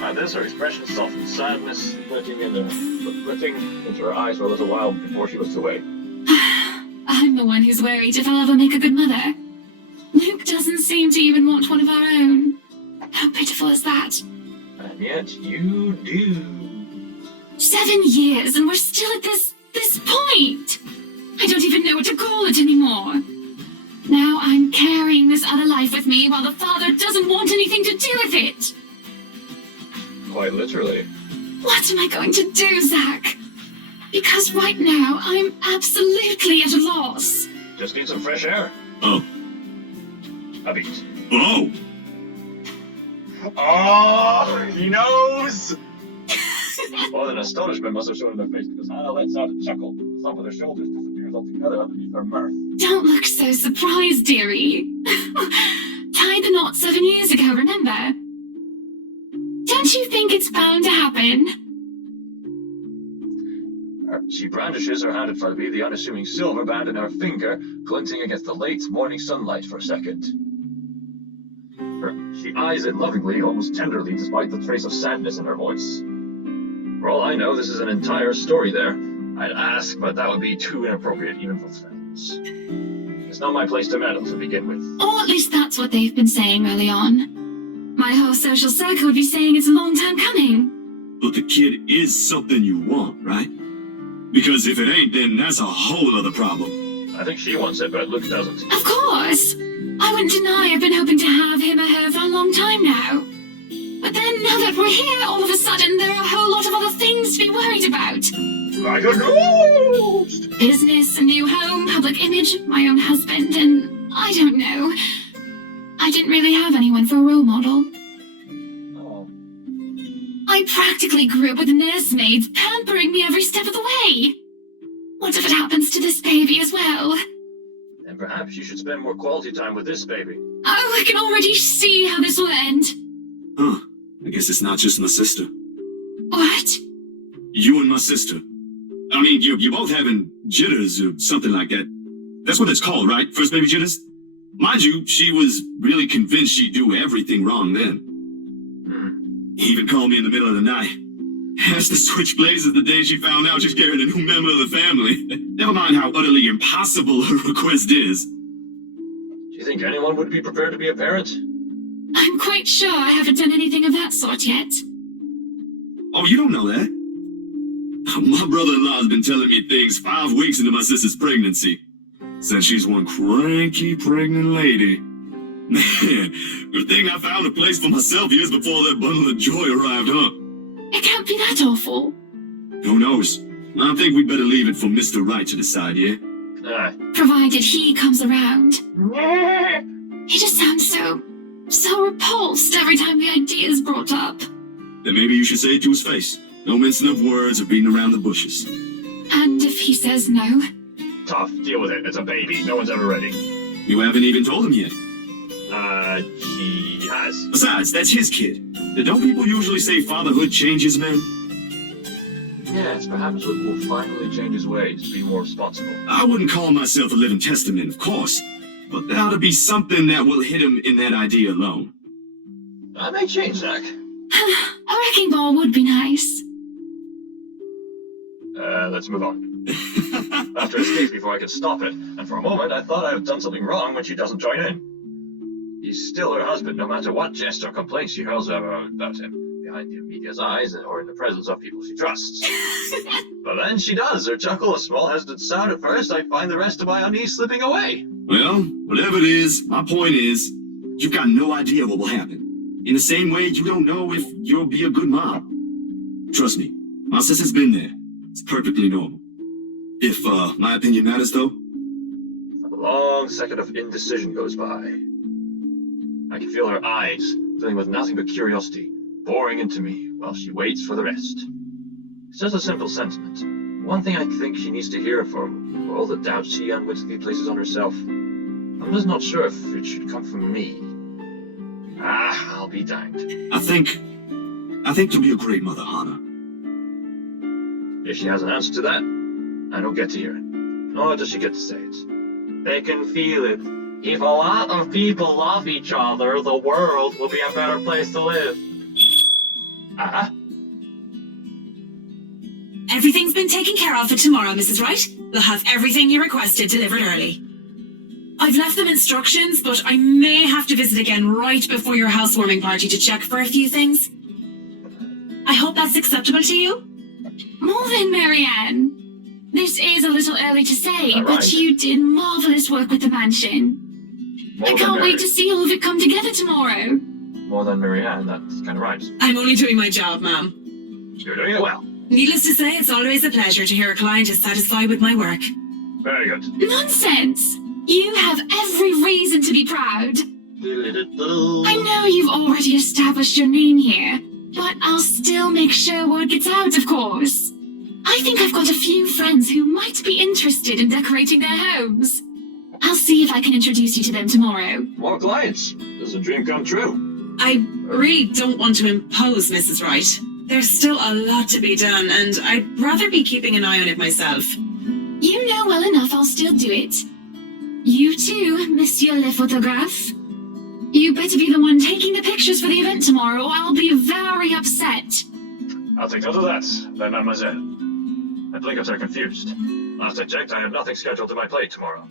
And this, her expression softened sadness, flitting into her eyes for a little while before she was away. I'm the one who's worried if I'll ever make a good mother. Luke doesn't seem to even want one of our own. How pitiful is that? And yet you do. 7 years and we're still at this point. I don't even know what to call it anymore. Now I'm carrying this other life with me while the father doesn't want anything to do with it. Quite literally. What am I going to do, Zach? Because right now I'm absolutely at a loss. Just need some fresh air. Oh. A beat. Oh! Oh, he knows! More than astonishment must have shown in their face because Anna lets out a chuckle. The thump of their shoulders disappears altogether underneath her mirth. Don't look so surprised, dearie. Tied the knot 7 years ago, remember? Don't you think it's bound to happen? She brandishes her hand in front of me, the unassuming silver band in her finger, glinting against the late morning sunlight for a second. She eyes it lovingly, almost tenderly, despite the trace of sadness in her voice. For all I know, this is an entire story there. I'd ask, but that would be too inappropriate even for friends. It's not my place to meddle to begin with. Or at least that's what they've been saying early on. My whole social circle would be saying it's a long time coming. But the kid is something you want, right? Because if it ain't, then that's a whole other problem. I think she wants it, but Luke doesn't. Of course. I wouldn't deny I've been hoping to have him or her for a long time now. But then, now that we're here, all of a sudden, there are a whole lot of other things to be worried about. Like a ghost! Business, a new home, public image, my own husband, and I don't know. I didn't really have anyone for a role model. Oh. I practically grew up with nursemaids pampering me every step of the way. What if it happens to this baby as well? And perhaps you should spend more quality time with this baby. Oh, I can already see how this will end. Huh. I guess it's not just my sister. What? You and my sister. I mean, you're both having jitters or something like that. That's what it's called, right? First baby jitters? Mind you, she was really convinced she'd do everything wrong then. He even called me in the middle of the night. Asked to switch places the day she found out she's carrying a new member of the family. Never mind how utterly impossible her request is. Do you think anyone would be prepared to be a parent? I'm quite sure I haven't done anything of that sort yet. Oh, you don't know that? My brother-in-law's been telling me things 5 weeks into my sister's pregnancy. Said she's one cranky pregnant lady. Man, good thing I found a place for myself years before that bundle of joy arrived, huh? It can't be that awful. Who knows? I think we'd better leave it for Mr. Right to decide, yeah? Provided he comes around. He just sounds so repulsed every time the idea is brought up. Then maybe you should say it to his face. No mincing of words or beating around the bushes. And if he says no? Tough. Deal with it. It's a baby. No one's ever ready. You haven't even told him yet. He has. Besides, that's his kid. Don't people usually say fatherhood changes men? Yes, perhaps Luke will finally change his ways to be more responsible. I wouldn't call myself a living testament, of course. But there ought to be something that will hit him in that idea alone. I may change, Zach. A wrecking ball would be nice. Let's move on. I have to escape before I can stop it, and for a moment I thought I had done something wrong when she doesn't join in. He's still her husband, no matter what jest or complaint she hurls about him, behind the media's eyes or in the presence of people she trusts. But then she does, her chuckle a small hesitant sound at first, I find the rest of my unease slipping away. Well, whatever it is, my point is, you've got no idea what will happen. In the same way, you don't know if you'll be a good mom. Trust me, my sister's been there. It's perfectly normal. If, my opinion matters, though? A long second of indecision goes by. I can feel her eyes, filling with nothing but curiosity, boring into me while she waits for the rest. It's just a simple sentiment. One thing I think she needs to hear for all the doubts she unwittingly places on herself. I'm just not sure if it should come from me. I'll be danged. I think you'll be a great mother, Hannah. If she has an answer to that, I don't get to hear it. Nor does she get to say it. They can feel it. If a lot of people love each other, the world will be a better place to live. Everything's been taken care of for tomorrow, Mrs. Wright. They'll have everything you requested delivered early. I've left them instructions, but I may have to visit again right before your housewarming party to check for a few things. I hope that's acceptable to you? More than Marianne. This is a little early to say, All right. but you did marvelous work with the mansion. I can't wait to see all of it come together tomorrow. More than Marianne, that's kind of right. I'm only doing my job, ma'am. You're doing it well. Needless to say, it's always a pleasure to hear a client is satisfied with my work. Very good. Nonsense! You have every reason to be proud. I know you've already established your name here, but I'll still make sure word gets out, of course. I think I've got a few friends who might be interested in decorating their homes. I'll see if I can introduce you to them tomorrow. More clients. This is a dream come true. I really don't want to impose, Mrs. Wright. There's still a lot to be done, and I'd rather be keeping an eye on it myself. You know well enough I'll still do it. You too, Monsieur le Photographe. You better be the one taking the pictures for the event tomorrow, or I'll be very upset. I'll take note of that, then, mademoiselle. I blinkers are confused. Last I checked, I have nothing scheduled to my plate tomorrow.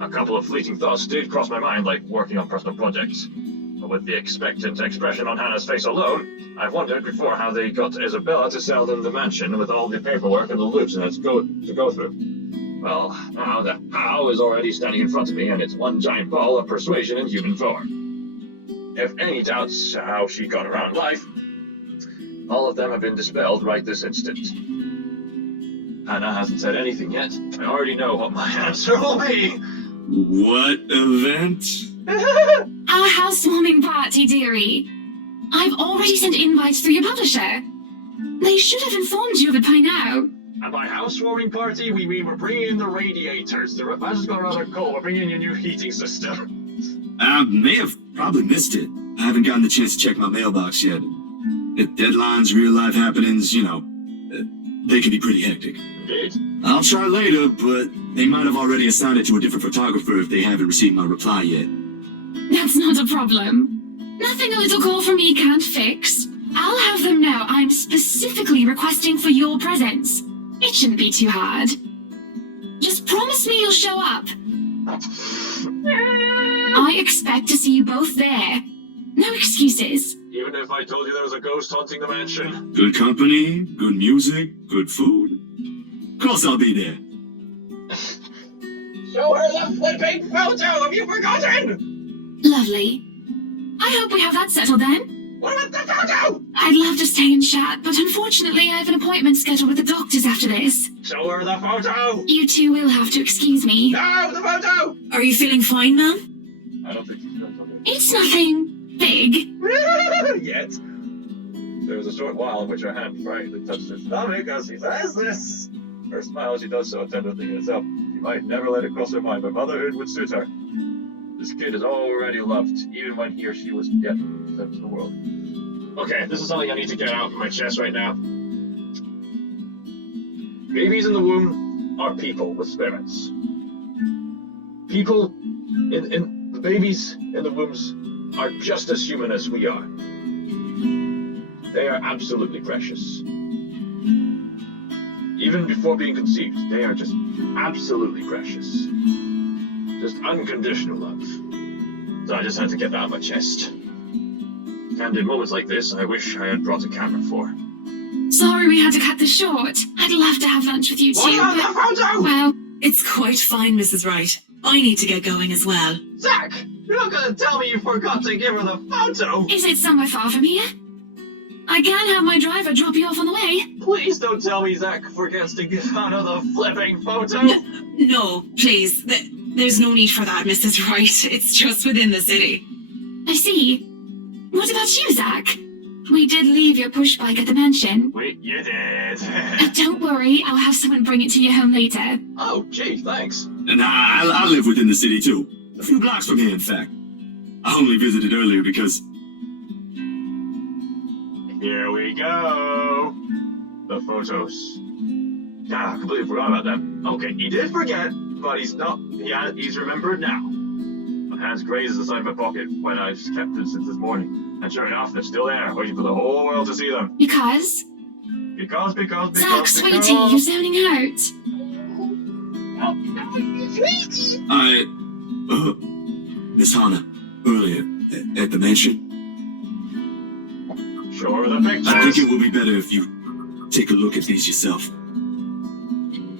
A couple of fleeting thoughts did cross my mind, like working on personal projects. But with the expectant expression on Hannah's face alone, I've wondered before how they got Isabella to sell them the mansion with all the paperwork and the loops in it to go through. Well, now the how is already standing in front of me, and it's one giant ball of persuasion in human form. if any doubts how she got around life, all of them have been dispelled right this instant. Hannah hasn't said anything yet. I already know what my answer will be. What event? Our housewarming party, dearie. I've already sent invites through your publisher. They should have informed you of it by now. And by housewarming party, we mean we're bringing in the radiators. The weather's got rather cold. We're bringing in your new heating system. I may have probably missed it. I haven't gotten the chance to check my mailbox yet. Deadlines, real-life happenings, they can be pretty hectic. Indeed. I'll try later, but they might have already assigned it to a different photographer if they haven't received my reply yet. That's not a problem. Nothing a little call from me can't fix. I'll have them know I'm specifically requesting for your presence. It shouldn't be too hard. Just promise me you'll show up. I expect to see you both there. No excuses. Even if I told you there was a ghost haunting the mansion. Good company, good music, good food. Of course I'll be there. Show her the flipping photo! Have you forgotten? Lovely. I hope we have that settled then. What about the photo? I'd love to stay and chat, but unfortunately I have an appointment scheduled with the doctors after this. Show her the photo! You two will have to excuse me. No, the photo! Are you feeling fine, ma'am? I don't think she's going to. It's nothing big. Yet. There was a short while in which her hand frankly touched her stomach as she says this. Her smile as she does so, a tender thing in itself. She might never let it cross her mind, but motherhood would suit her. This kid is already loved, even when he or she was yet sent to the world. Okay, this is something I need to get out of my chest right now. Babies in the womb are people with spirits. People in the babies in the wombs are just as human as we are. They are absolutely precious. Even before being conceived, they are just absolutely precious. Just unconditional love. So I just had to get that out of my chest. And in moments like this, I wish I had brought a camera for. Sorry we had to cut this short. I'd love to have lunch with you two, What about but... the photo? Well, It's quite fine, Mrs. Wright. I need to get going as well. Zach, you're not gonna tell me you forgot to give her the photo? is it somewhere far from here? I can have my driver drop you off on the way. Please don't tell me Zach forgets to give Hannah the flipping photo. No, please. There's no need for that, Mrs. Wright. It's just within the city. I see. What about you, Zach? We did leave your push bike at the mansion. Wait, you did. Don't worry, I'll have someone bring it to your home later. Oh, gee, thanks. And I live within the city too. A few blocks from here, in fact. I only visited earlier because... Here we go. The photos. Ah, I completely forgot about them. Okay, he did forget, but he's not. He's remembered now. My hands grazed the side of my pocket when I've kept them since this morning. And sure enough, they're still there, waiting for the whole world to see them. Because? Zach, sweetie, you're zoning out. Miss Hannah, earlier, at the mansion. Show her the pictures. I think it would be better if you take a look at these yourself.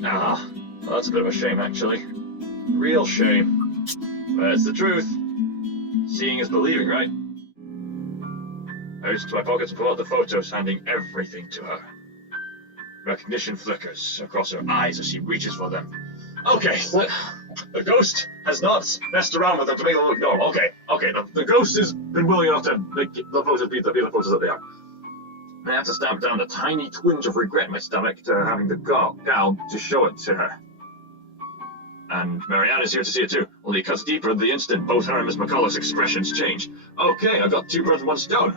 Ah, well, that's a bit of a shame, actually. Real shame. But it's the truth. Seeing is believing, right? I reached into my pockets and pulled out the photos, handing everything to her. Recognition flickers across her eyes as she reaches for them. Okay, the ghost has not messed around with them to make them look normal. Okay, the ghost has been willing enough to make the photos be the photos that they are. I have to stamp down the tiny twinge of regret in my stomach to having the gal to show it to her. And Marianne is here to see it too, only it cuts deeper the instant both her and Miss McCullough's expressions change. Okay, I've got two birds with one stone.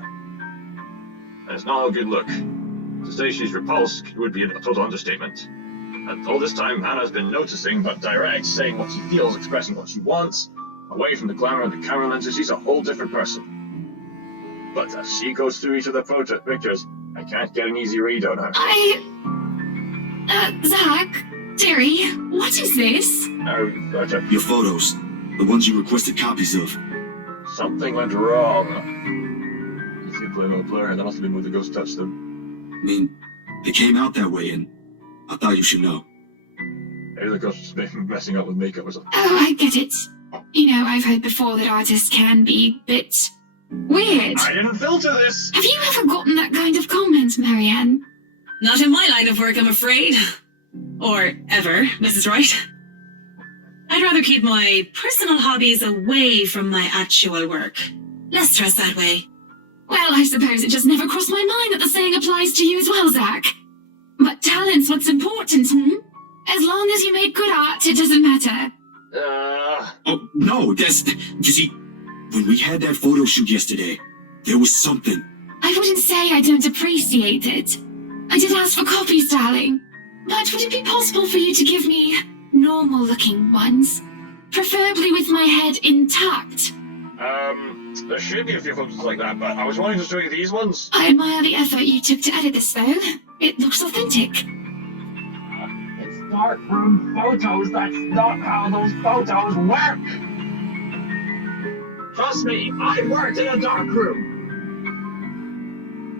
And it's not a good look. To say she's repulsed would be a total understatement. And all this time, Hannah's been noticing but direct, saying what she feels, expressing what she wants. Away from the glamour of the camera lenses, she's a whole different person. But as she goes through each of the pictures, I can't get an easy read on her. Zach, dearie, what is this? Your photos. The ones you requested copies of. Something went wrong. You see a little blur, that must have been when the ghost touched them. I mean, they came out that way, and I thought you should know. Maybe the ghost was messing up with makeup or something. Oh, I get it. You know, I've heard before that artists can be a bit Weird. I didn't filter this. Have you ever gotten that kind of comment, Marianne? Not in my line of work, I'm afraid. Or ever, Mrs. Wright. I'd rather keep my personal hobbies away from my actual work. Less stress that way. Well, I suppose it just never crossed my mind that the saying applies to you as well, Zach. But talent's what's important, As long as you make good art, it doesn't matter. Oh, no, you see, when we had that photo shoot yesterday, there was something. I wouldn't say I don't appreciate it. I did ask for copies, darling. But would it be possible for you to give me normal-looking ones? Preferably with my head intact. There should be a few photos like that, but I was wanting to show you these ones. I admire the effort you took to edit this, though. It looks authentic. It's darkroom photos. That's not how those photos work. Trust me, I worked in a darkroom.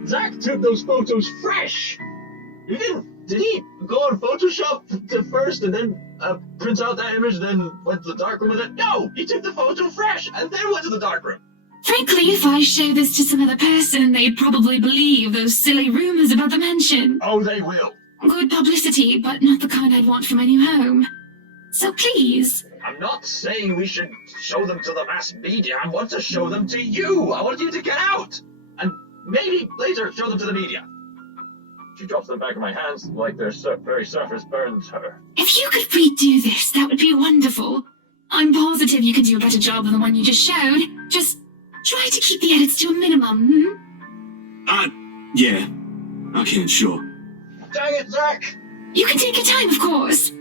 Zach took those photos fresh. You didn't? Did he go on Photoshop first and then print out that image, then went to the darkroom with it? No, he took the photo fresh and then went to the darkroom. Frankly, if I show this to some other person, they'd probably believe those silly rumors about the mansion. Oh, they will. Good publicity, but not the kind I'd want for my new home. So please. I'm not saying we should show them to the mass media. I want to show them to you. I want you to get out. And maybe later show them to the media. She drops them back in my hands like their very surface burns her. If you could redo this, that would be wonderful. I'm positive you can do a better job than the one you just showed. Just try to keep the edits to a minimum, Yeah. I can, sure. Dang it, Zach! You can take your time, of course.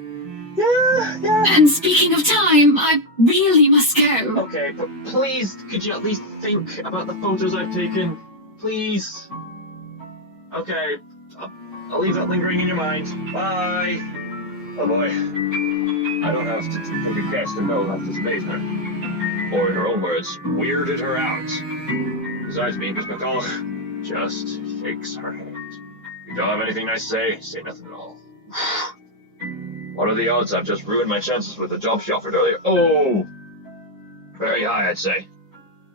Yeah. And speaking of time, I really must go. Okay, but please, could you at least think about the photos I've taken? Please. Okay, I'll leave that lingering in your mind. Bye. Oh boy. I don't have to take a guess to know that this made her. Or in her own words, weirded her out. Besides me, Miss McCall just shakes her head. You don't have anything nice to say nothing at all. What are the odds I've just ruined my chances with the job she offered earlier? Oh! Very high, I'd say.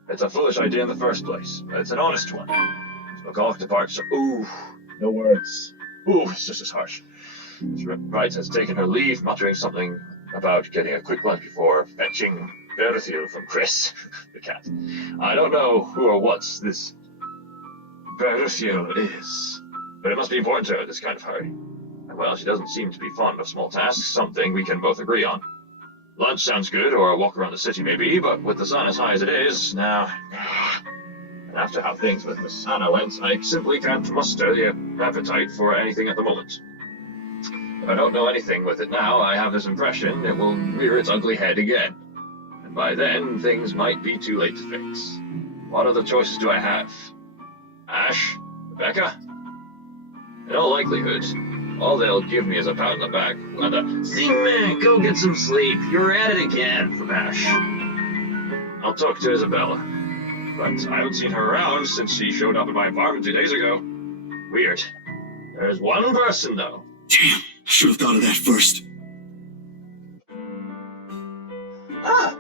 It's a foolish idea in the first place, but it's an honest one. Miss McCall departs. Ooh, no words. Ooh, it's just as harsh. Miss Wright has taken her leave, muttering something about getting a quick lunch before fetching Berthiel from Chris, the cat. I don't know who or what this Berthiel is, but it must be important to her at this kind of hurry. And well, she doesn't seem to be fond of small tasks, something we can both agree on. Lunch sounds good, or a walk around the city maybe, but with the sun as high as it is, now... And after how things with Miss Anna went, I simply can't muster the appetite for anything at the moment. If I don't know anything with it now, I have this impression it will rear its ugly head again. And by then, things might be too late to fix. What other choices do I have? Ash? Rebecca? In all likelihood, all they'll give me is a pat on the back and a "See, man, go get some sleep. You're at it again" from Ash. I'll talk to Isabella, but I haven't seen her around since she showed up at my apartment 2 days ago. Weird. There's one person, though. Damn, I should have thought of that first. Ah!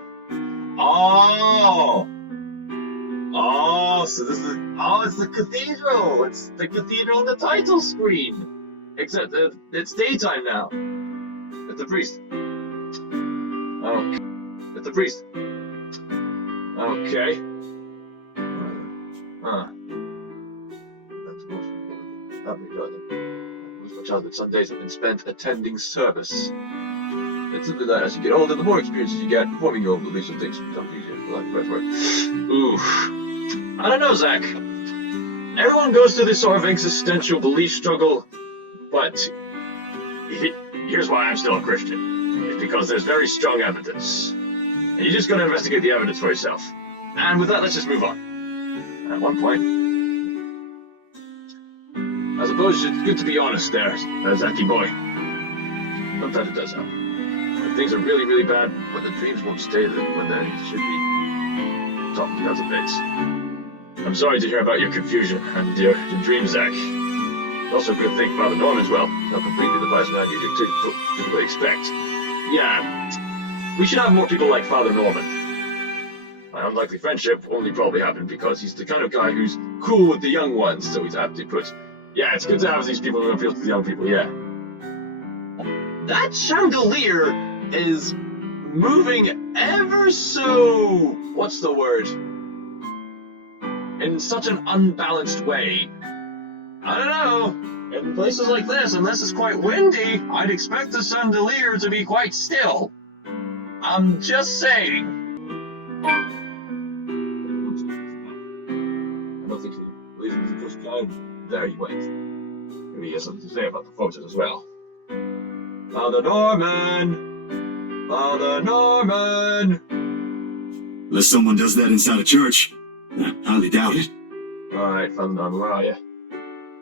Oh, so this is... Oh, it's the cathedral! It's the cathedral on the title screen! Except that it's daytime now. It's the priest. Oh, it's the priest. Okay. That's most lovely, darling. Most of my childhood Sundays have been spent attending service. It's simply that as you get older, the more experiences you get, performing your beliefs and things becomes easier, for lack of a better word. Oof. I don't know, Zach. Everyone goes through this sort of existential belief struggle, but here's why I'm still a Christian. It's because there's very strong evidence. And you just gotta investigate the evidence for yourself. And with that, let's just move on. And at one point, I suppose it's good to be honest there, Zachy boy. Sometimes it does help. When things are really, really bad, when the dreams won't stay when they should be, talking to us a bit. I'm sorry to hear about your confusion and your dreams, Zach. It's also good to thank Father Norman's well. Not completely the person I usually typically expect. Yeah, we should have more people like Father Norman. My unlikely friendship only probably happened because he's the kind of guy who's cool with the young ones, so he's aptly put. Yeah, it's good to have these people who appeal to the young people, yeah. That chandelier is moving ever so... what's the word? In such an unbalanced way. I don't know. In places like this, unless it's quite windy, I'd expect the chandelier to be quite still. I'm just saying. I don't think he believes he was just down. There he went. Maybe he has something to say about the photos as well. Father Norman! Father Norman! Unless someone does that inside a church. I highly doubt it. Alright, Father Norman, where are you?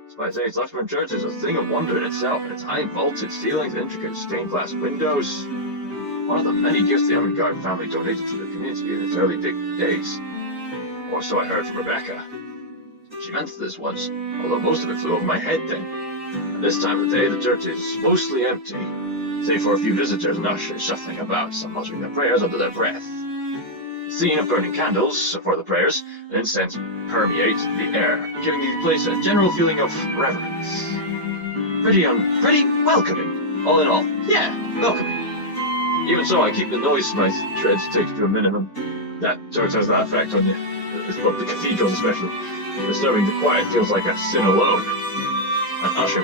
Despite saying Luxembourg Church is a thing of wonder in itself, and its high vaulted ceilings and intricate stained glass windows. One of the many gifts the Ermengarde family donated to the community in its early days. Or so I heard from Rebecca. She meant this once, although most of it flew over my head then. At this time of the day, the church is mostly empty, save for a few visitors and ushers shuffling about, some muttering their prayers under their breath. The scene of burning candles for the prayers and incense permeate the air, giving the place a general feeling of reverence. Pretty welcoming, all in all. Yeah, welcoming. Even so, I keep the noise my treads take to a minimum. That church has that effect on you. Well, the cathedrals especially. Disturbing the quiet feels like a sin alone. An usher.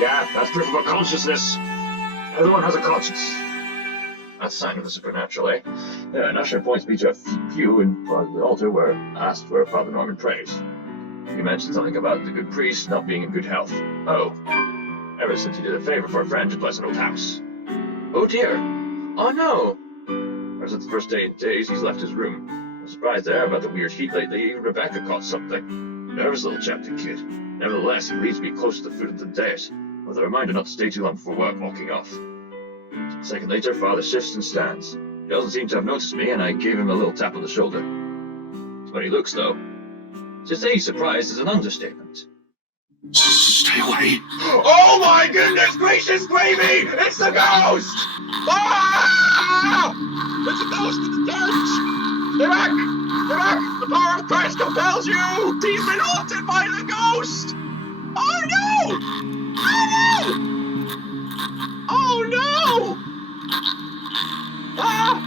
Yeah, that's proof of a consciousness. Everyone has a conscience. That's a sign of the supernatural, eh? Yeah, an usher points me to a pew in front of the altar where asked where Father Norman prays. He mentioned something about the good priest not being in good health. Oh. Ever since he did a favor for a friend to bless an old house. Oh dear. Oh no! Ever since the first day in days, he's left his room. I'm surprised there about the weird heat lately. Even Rebecca caught something. Nervous little chap, the kid. Nevertheless, he leads me close to the foot of the dais, with a reminder not to stay too long before walking off. A second later, Father shifts and stands. He doesn't seem to have noticed me, and I gave him a little tap on the shoulder. When he looks, though, to say he's surprised is an understatement. Stay away. Oh my goodness gracious gravy! It's the ghost! Ah! It's a ghost in the church! Stay back! Stay back! The power of Christ compels you! He's been haunted by the ghost! Oh no! Oh no! Oh no! Ah!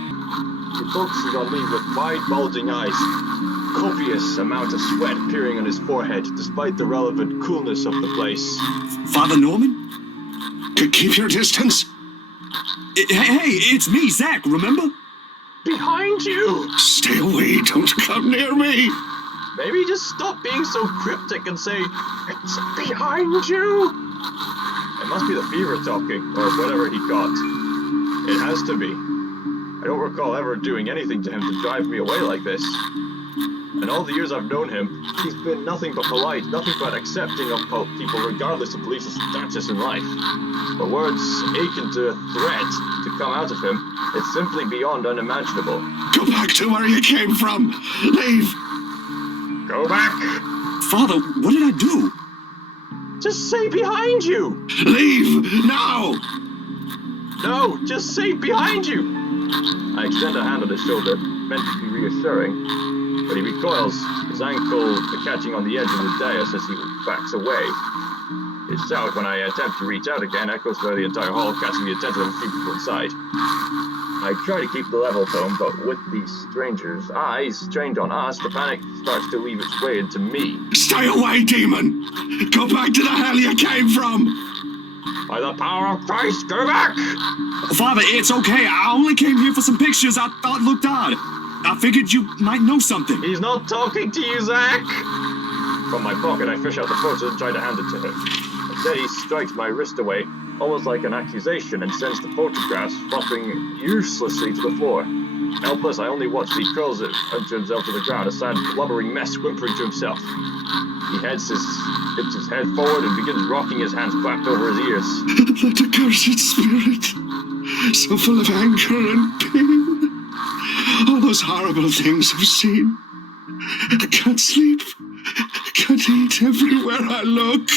He focuses on me with wide bulging eyes. Copious amount of sweat appearing on his forehead, despite the relevant coolness of the place. Father Norman? Keep your distance. Hey, it's me, Zach, remember? Behind you! Stay away, don't come near me. Maybe just stop being so cryptic and say, it's behind you! It must be the fever talking, or whatever he got. It has to be. I don't recall ever doing anything to him to drive me away like this. In all the years I've known him, he's been nothing but polite, nothing but accepting of people regardless of beliefs and status in life. For words akin to a threat to come out of him, it's simply beyond unimaginable. Go back to where you came from. Leave. Go back! Father, what did I do? Just say behind you! Leave, now! No, just say behind you! I extend a hand on his shoulder, meant to be reassuring. But he recoils, his ankle catching on the edge of the dais as he backs away. His shout, when I attempt to reach out again, echoes through the entire hall, catching the attention of a few people inside. I try to keep the level tone, but with these strangers' eyes trained on us, the panic starts to weave its way into me. Stay away, demon! Go back to the hell you came from! By the power of Christ, go back! Father, it's okay. I only came here for some pictures I thought looked odd. I figured you might know something. He's not talking to you, Zach! From my pocket, I fish out the photo and try to hand it to him. Instead, he strikes my wrist away, almost like an accusation, and sends the photographs flopping uselessly to the floor. Helpless, I only watch as he curls it onto himself to the ground, a sad, blubbering mess whimpering to himself. He tips his head forward and begins rocking his hands clapped over his ears. That accursed spirit, so full of anger and pain. All those horrible things I've seen. I can't sleep. I can't eat everywhere I look.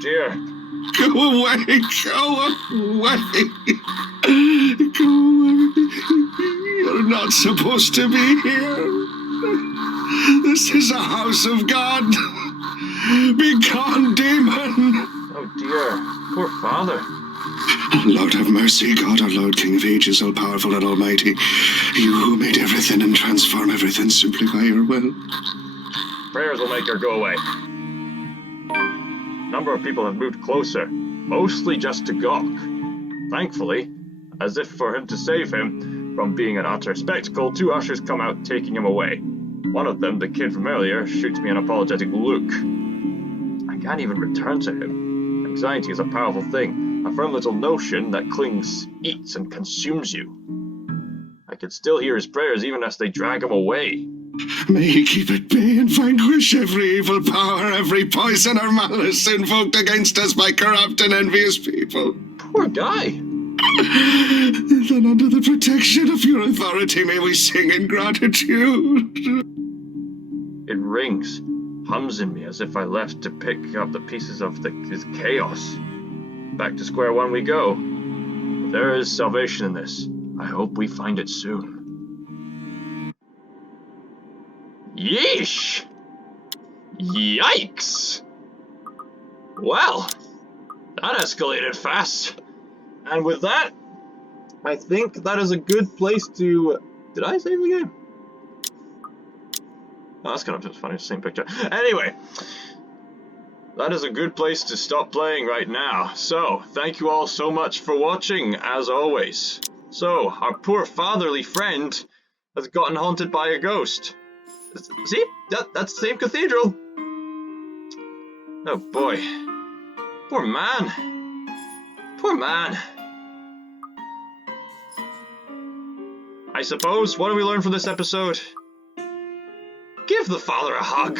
Dear. Go away. Go away. Go away. You're not supposed to be here. This is a house of God. Be gone, demon. Oh dear, poor father. Lord have mercy, God our Lord, King of ages, all-powerful and almighty. You who made everything and transform everything simply by your will. Prayers will make her go away. A number of people have moved closer, mostly just to gawk. Thankfully, as if for him to save him from being an utter spectacle, 2 ushers come out taking him away. One of them, the kid from earlier, shoots me an apologetic look. I can't even return to him. Anxiety is a powerful thing, a firm little notion that clings, eats, and consumes you. I can still hear his prayers even as they drag him away. May he keep at bay and vanquish every evil power, every poison or malice invoked against us by corrupt and envious people. Poor guy. Then under the protection of your authority may we sing in gratitude. It rings, hums in me as if I left to pick up the pieces of his chaos. Back to square one we go. If there is salvation in this, I hope we find it soon. Yeesh! Yikes! Well, that escalated fast. And with that, I think that is a good place to... Did I save the game? Oh, that's kind of funny, same picture. Anyway, that is a good place to stop playing right now. So, thank you all so much for watching, as always. So, our poor fatherly friend has gotten haunted by a ghost. See? That's the same cathedral. Oh boy. Poor man. Poor man. I suppose, what do we learn from this episode? Give the father a hug.